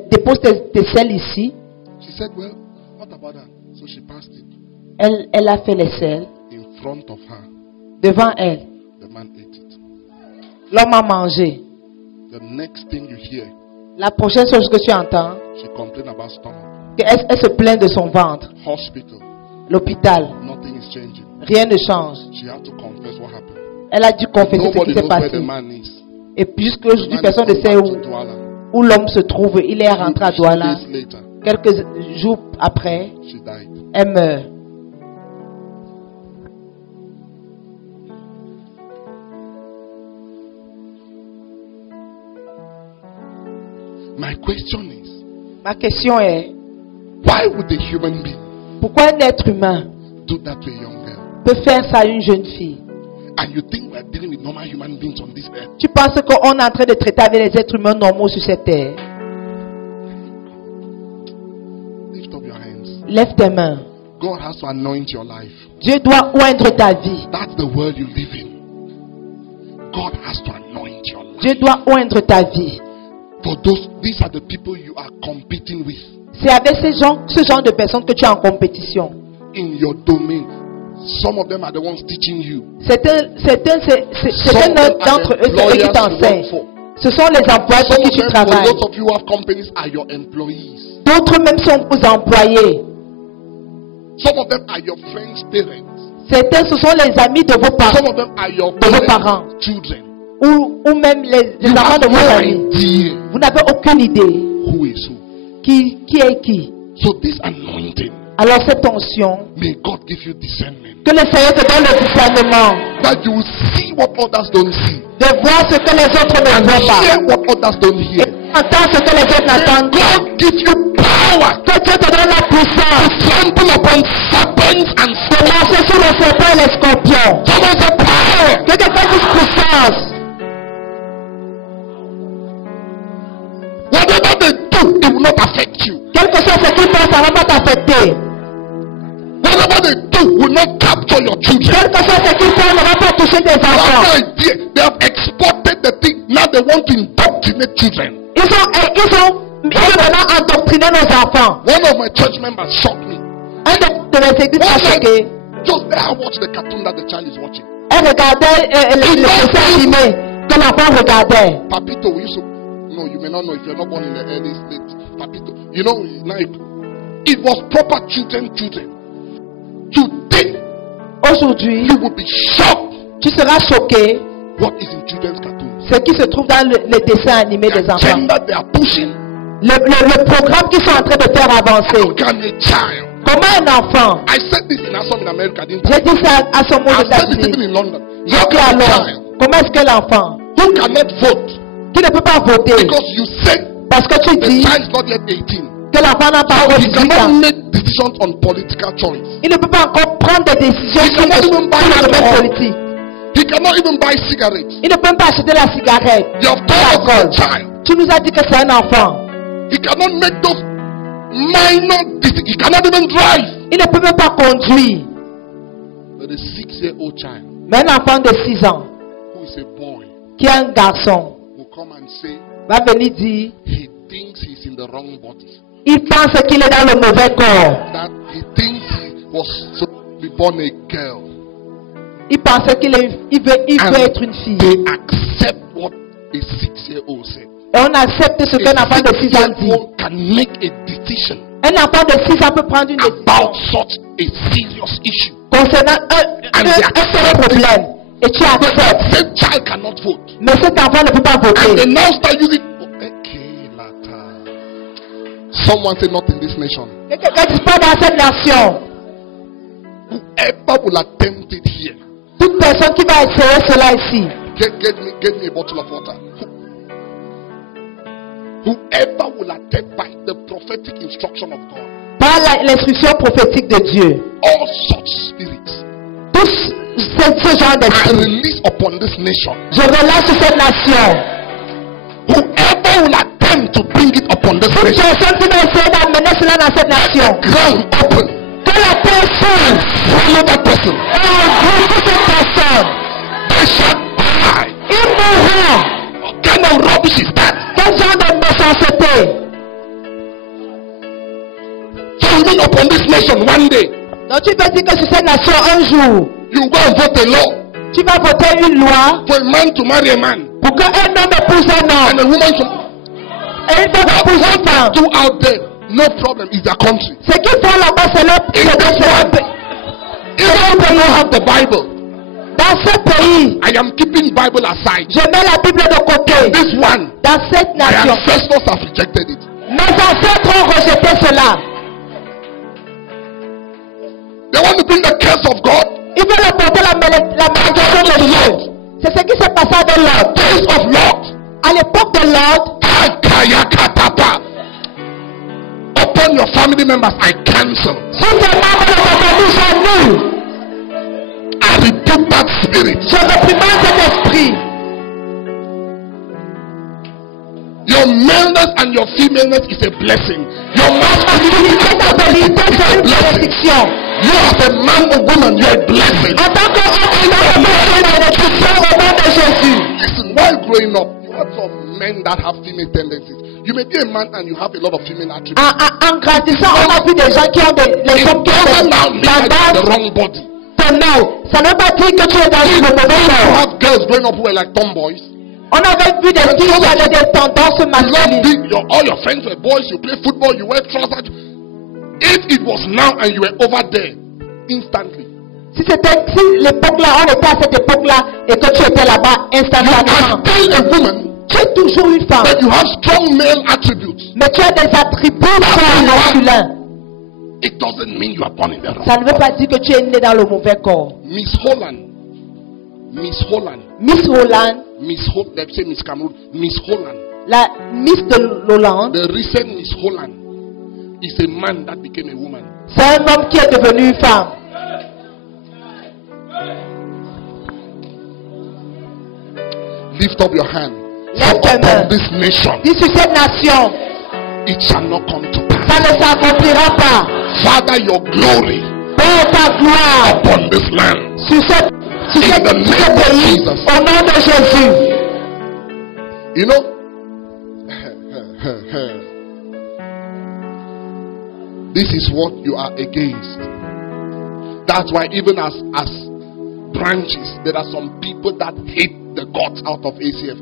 Dépose tes selles ici. She said, well, what about that? So she passed it Elle a fait les selles in front of her. devant elle. The man ate it. L'homme a mangé. The next thing you hear, La prochaine chose que tu entends, she complained about stomach. elle se plaint de son ventre. Hospital. L'hôpital, Nothing is changing. rien ne change. She had to confess what happened. Elle a dû confesser ce Nobody qui s'est knows where passé. the man is. Et jusqu'à aujourd'hui, The man personne is ne sait gone back to Douala. où l'homme se trouve. Il est rentré à 2 Douala. days later, Quelques jours après, she died. elle meurt. My question is, Ma question est, why would a human being pourquoi un être humain do that to a young girl? peut faire ça à une jeune fille? And you think we are dealing with normal human beings on this earth? Tu penses qu'on est en train de traiter avec les êtres humains normaux sur cette terre? Lift up your hands. Lève tes mains. God has to anoint your life. Dieu doit oindre ta vie. That's the world you live in. God has to anoint your life. Dieu doit oindre ta vie. For these are the people you are competing with C'est avec ce genre de personnes que tu es en compétition. in your domain. Some of them are the ones teaching you. Certains Some of them are d'entre the eux, c'est eux qui employers you work t'enseignent. for. Ce sont les employés pour Some qui of tu them, for travailles. those of you who have companies, are your employees. D'autres même sont vos employés. Some of them are your friends' parents. Certains, ce sont les amis de vos Some parents. of them are your De vos parents. children. Ou même les You enfants have de vos no amis. idea Vous n'avez aucune idée who is who. qui est qui. So this anointing, Alors cette onction, may God give you discernment. que le Seigneur te donne le discernement That you will see what others don't see. de voir ce que les autres ne And voient pas. hear what others don't hear. Entends ce que les autres n'entendent pas. God give you power Que Dieu te donne la puissance to trample upon serpents and de marcher sur les serpents et les scorpions. Someone say power. Que quelqu'un dise puissance. Whatever they do, it will not affect you. Quelque chose ce qu'ils font, ça ne va pas t'affecter. Whatever they do will not capture your children. Quelque chose ce qu'ils font ne va pas toucher tes They have enfants. no idea. They have exported the thing. Now they want to indoctrinate children. Ils ont maintenant endoctriné nos enfants. One of my church members shocked me. Un de mes églises m'a choqué. Just let her watch the cartoon that the child is watching. Elle regardait le dessin animé que l'enfant regardait. Papito, we used to, no, you may not know if you're not born in the early state. Papito, you know, like, it was proper children. Today, Aujourd'hui, you will be shocked tu seras choqué what is in children's cartoons. ce qui se trouve dans les dessins animés The des enfants. agenda they are pushing. Le programme qu'ils sont en train de faire avancer. How can a child? Comment un enfant, I said this in Assam in America, didn't I? j'ai dit ça à son mot I aux said it even États-Unis. in London. J'ai How dit can a alors, child comment est-ce que l'enfant who cannot vote qui ne peut pas voter because you say parce que tu the dis child is not yet 18, que l'enfant n'a pas encore he 18 cannot ans. make decisions on political choice. Il ne peut pas encore prendre des décisions Il sur cannot le even buy domaine alcohol. politique. He cannot even buy cigarettes. Il ne peut pas acheter la cigarette. You have told us L'alcool. it's a child. Tu nous as dit que c'est un enfant. He cannot make those minor decisions. He cannot even drive. Il ne peut même pas conduire. But a 6-year-old child Mais un enfant de 6 ans, who is a boy qui est un garçon, will come and say va venir dire, he thinks he's in the wrong body. il pense qu'il est dans le mauvais corps. That he thinks he was supposed to be born a girl. Il pensait qu'il And veut être une fille. they accept what a 6-year-old said. Et on accepte ce qu'un A enfant de 6 ans dit. 6-year-old can make a decision Un enfant de 6 ans peut prendre une about décision such a serious issue. concernant un tel problème. Et tu But that acceptes. same child cannot vote. Mais cet enfant ne peut pas And they voter. now start using. Okay, Lata. Someone say not in this nation. Que quelqu'un ne dise pas dans cette nation. Whoever will attempt it here, Toute personne qui va essayer cela ici. get me a bottle of water. Whoever will attempt by the prophetic instruction of God, Par l'instruction prophétique de Dieu. all such spirits Tous ce genre are d'esprit. released upon this nation. Je relâche sur cette nation. Whoever will attempt to bring it upon this Toute nation, personne qui va essayer d'amener cela dans cette nation. ground open, Que la terre s'ouvre. follow that person. Et engloutit cette personne. They shall die. Ils mourront. What kind of rubbish is that? Quel genre de méchanceté. So you mean upon this nation one day, Donc tu peux dire que sur cette nation un jour, you go and vote a law tu vas voter une loi for a man to marry a man pour qu'un homme épouse un and homme a woman to. et une femme épouse une femme. Do out there, no problem, is their country. Ce qu'ils font là-bas, c'est leur In this one, even if they don't have the Bible, Dans ce pays, I am keeping Bible aside. je mets la Bible de côté. This one, Dans cette my nation, ancestors have rejected it. mes ancêtres ont rejeté cela. They want to bring the curse of God, Ils veulent apporter la malédiction de Dieu. C'est ce qui s'est passé avec l'ordre. days of Lord. À l'époque de l'ordre, Akayakatapa. Upon your family members, I cancel. si tes membres de ta famille s'annulent, I rebuke that spirit. je réprimande cet esprit. Your maleness and your femaleness is a blessing. Your masculinity Ta virilité, is c'est a une blessing. bénédiction. You as a man or woman, you are a blessing. En tant qu'homme, tu as une bénédiction au nom de Jésus. Listen, while growing up, you have some men that have female tendencies. You may be a man and you have a lot of female attributes. En grandissant, on a vu des gens qui ont les It hommes qui ont doesn't now des mean that you have the tendances wrong body. femelles. Ça ne veut pas dire que tu es dans le You mauvais corps. have girls growing up who are like tomboys. On avait vu des filles qui avaient des tendances You love masculines. all your friends were boys, you play football, you wear trousers. If it was now and you were over there, instantly, Si l'époque là, on était à cette époque là et que tu étais là-bas you instantanément, are still a woman, tu es toujours une femme, but you have strong male attributes. mais tu as des attributs forts masculins. It doesn't mean you are born in the wrong Ça ne veut pas body. dire que tu es né dans le mauvais corps. Miss Holland. Miss Holland. Miss Holland, Miss Holland. Let's say Miss Cameroon. Miss Holland. la Miss de l'Hollande, The recent Miss Holland is a man that became a woman. c'est un homme qui est devenu une femme. Lift up your hand. Lève tes mains. Upon this nation, Dis sur cette nation, it shall not come to pass. ça ne s'accomplira pas. Father, your glory Père, ta gloire upon this land. sur ce pays, au nom de Jésus. You know, this is what you are against. That's why even as branches, there are some people that hate the gods out of ACF.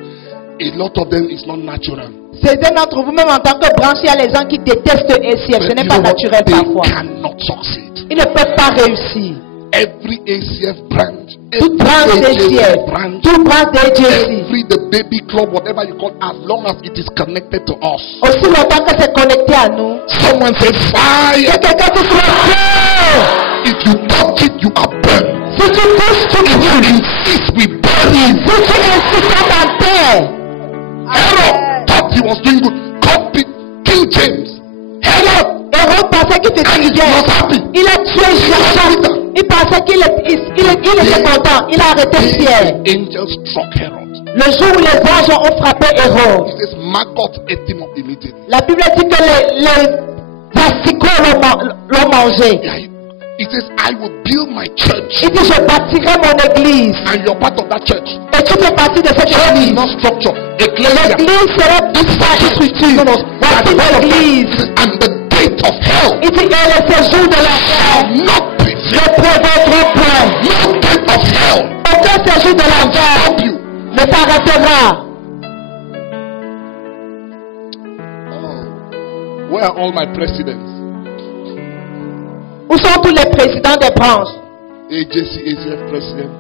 A lot of them is not natural. Certains d'entre vous, même en tant que branche, il y a les gens qui détestent ACF. Ce But n'est you pas know what? naturel They parfois. cannot succeed. Ils ne peuvent pas réussir. Every ACF branch, Toute branche d'ACF, branch, toute branche d'ACF, every the baby club, whatever you call, as long as it is connected to us. aussi longtemps que c'est connecté à nous. Someone say fire. Que quelqu'un te soit fort. If you touch it, you are burned. Si tu touches, tu If you brûles. insist, we burn you. Si tu insistes en terre. Herod thought he was doing good. Copy King James. Herod, Hérode pensait qu'il faisait and he bien. was happy. Il a tué Jean. Il pensait qu'il était content. Il a arrêté Pierre. The angel struck Herod. Le jour où les anges ont frappé Hérode, It says Maggot ate him up immediately. la Bible dit que les asticots l'ont mangé. It says, I will build my church, Il dit, je bâtirai mon église. and you're part of that church. Et tu fais partie de cette Church is église. not structure. Ecclesia. L'église sera sa structure. Voici l'église. And the gate of hell Il dit, et le séjour de l'enfer shall not ne prevail. prévaudra point. No gate of hell Aucun séjour de l'enfer stop you. ne t'arrêtera. Oh. Where are all my presidents? Où sont tous les présidents des branches? AJC, ACF president,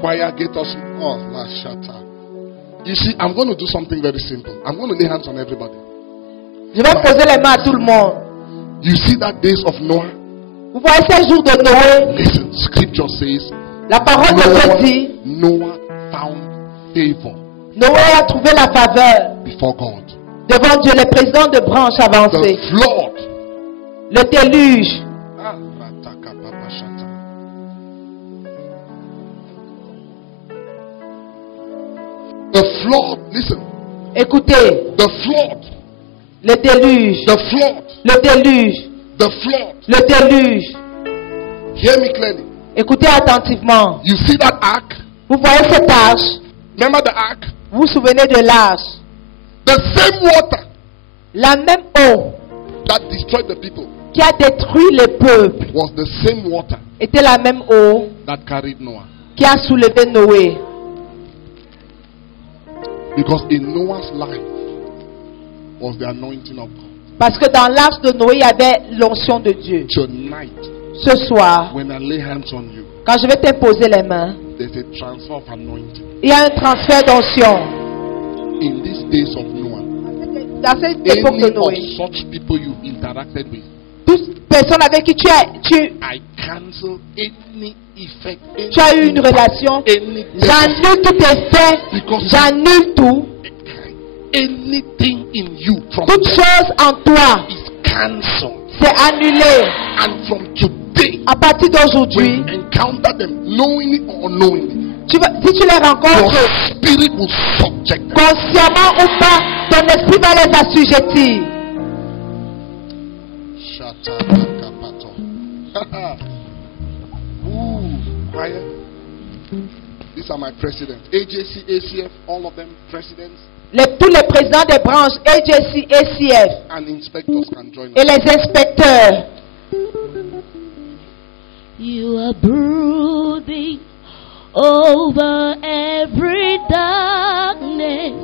choir, gators. Oh, Mashata. You see, I'm going to do something very simple. I'm going to lay hands on everybody. Je vais poser les mains à tout le monde. You see that days of Noah? Vous voyez ces jours de Noé? Listen, scripture says, La parole de Dieu dit, Noah found favor Noé a trouvé la faveur before God. devant Dieu. Les présidents de branches avancées. The flood. Le déluge. Ah, rataka papa shata. The flood, listen, Écoutez, the flood, le déluge. the flood, Le déluge. the flood. Le déluge. Hear me clearly. Écoutez attentivement. You see that ark? Vous voyez cette arche? Remember the ark? Vous vous souvenez de l'arche? The same water La même eau that destroyed the people qui a détruit les peuples was the same water était la même eau that carried Noah. qui a soulevé Noé. Because in Noah's life was the anointing of God. Parce que dans l'arche de Noé, il y avait l'onction de Dieu. Tonight, Ce soir, when I lay hands on you, quand je vais t'imposer les mains, there's a transfer of anointing. il y a un transfert d'onction. In these days of Noah, Dans cette époque any de of Noé, such people you've interacted with, toute personne avec qui tu I cancel any effect, as eu une relation, any j'annule tout effet, j'annule tout. anything in you from Toute them chose en toi, is cancelled. c'est annulé. And from today, À partir d'aujourd'hui, when you encounter them, knowingly or unknowingly, si tu les your rencontres, spirit will subject them. consciemment ou pas, ton esprit va les assujettir. Ooh, quiet. These are my presidents. AJC, ACF, all of them presidents Tous les présidents des branches, AJC, ACF, and inspectors can join et us. les inspecteurs. You are brooding over every darkness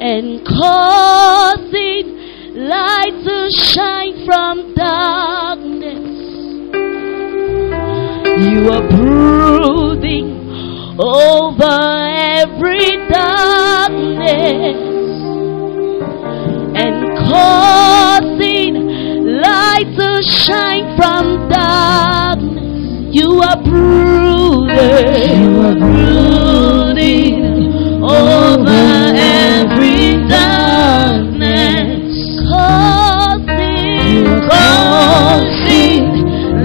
and causing light to shine from darkness. You are brooding over every darkness and causing light shine from darkness. You are brooding over every darkness, causing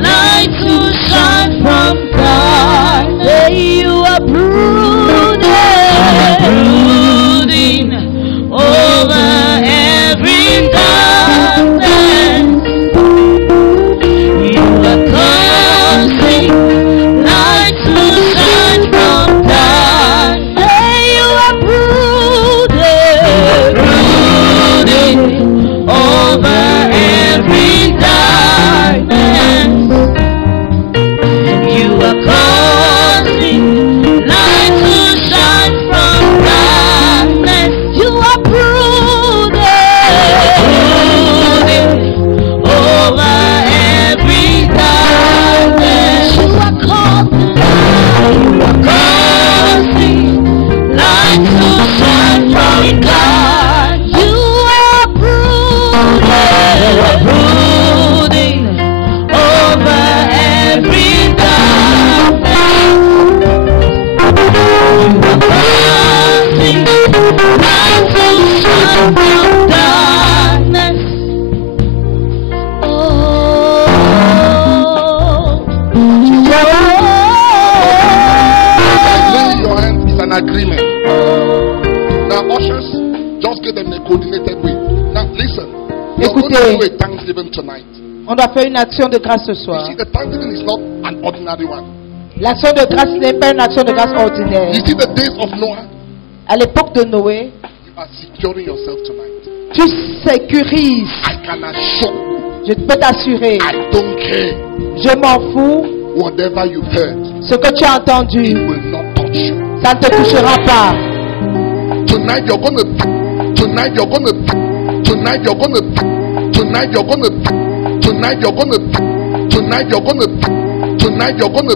light to shine from darkness. You are brooding over every darkness. You are causing light to shine from darkness. You are brooding over every darkness. You are causing light to shine from darkness. You are brooding over every darkness. You are causing light to shine from God. You are brooding over every darkness. You are causing light to shine from darkness. Laying your hand is an agreement. Now, ushers, just get them in a coordinated way. Now, listen. You're going to do a Thanksgiving tonight. On doit faire une action de grâce ce You soir. see, the Thanksgiving is not an ordinary one. L'action de grâce n'est pas une action de grâce ordinaire. You see, the days of Noah, À l'époque de Noé, you are securing yourself tonight. tu sécurises. I can assure you, Je peux t'assurer. I don't care. Je m'en fous. Whatever you've heard, Ce que tu as it entendu, will not touch you. ça ne te touchera pas. Tonight you're gonna tonight you're gonna tonight you're gonna tonight you're gonna tonight you're gonna tonight you're gonna tonight you're gonna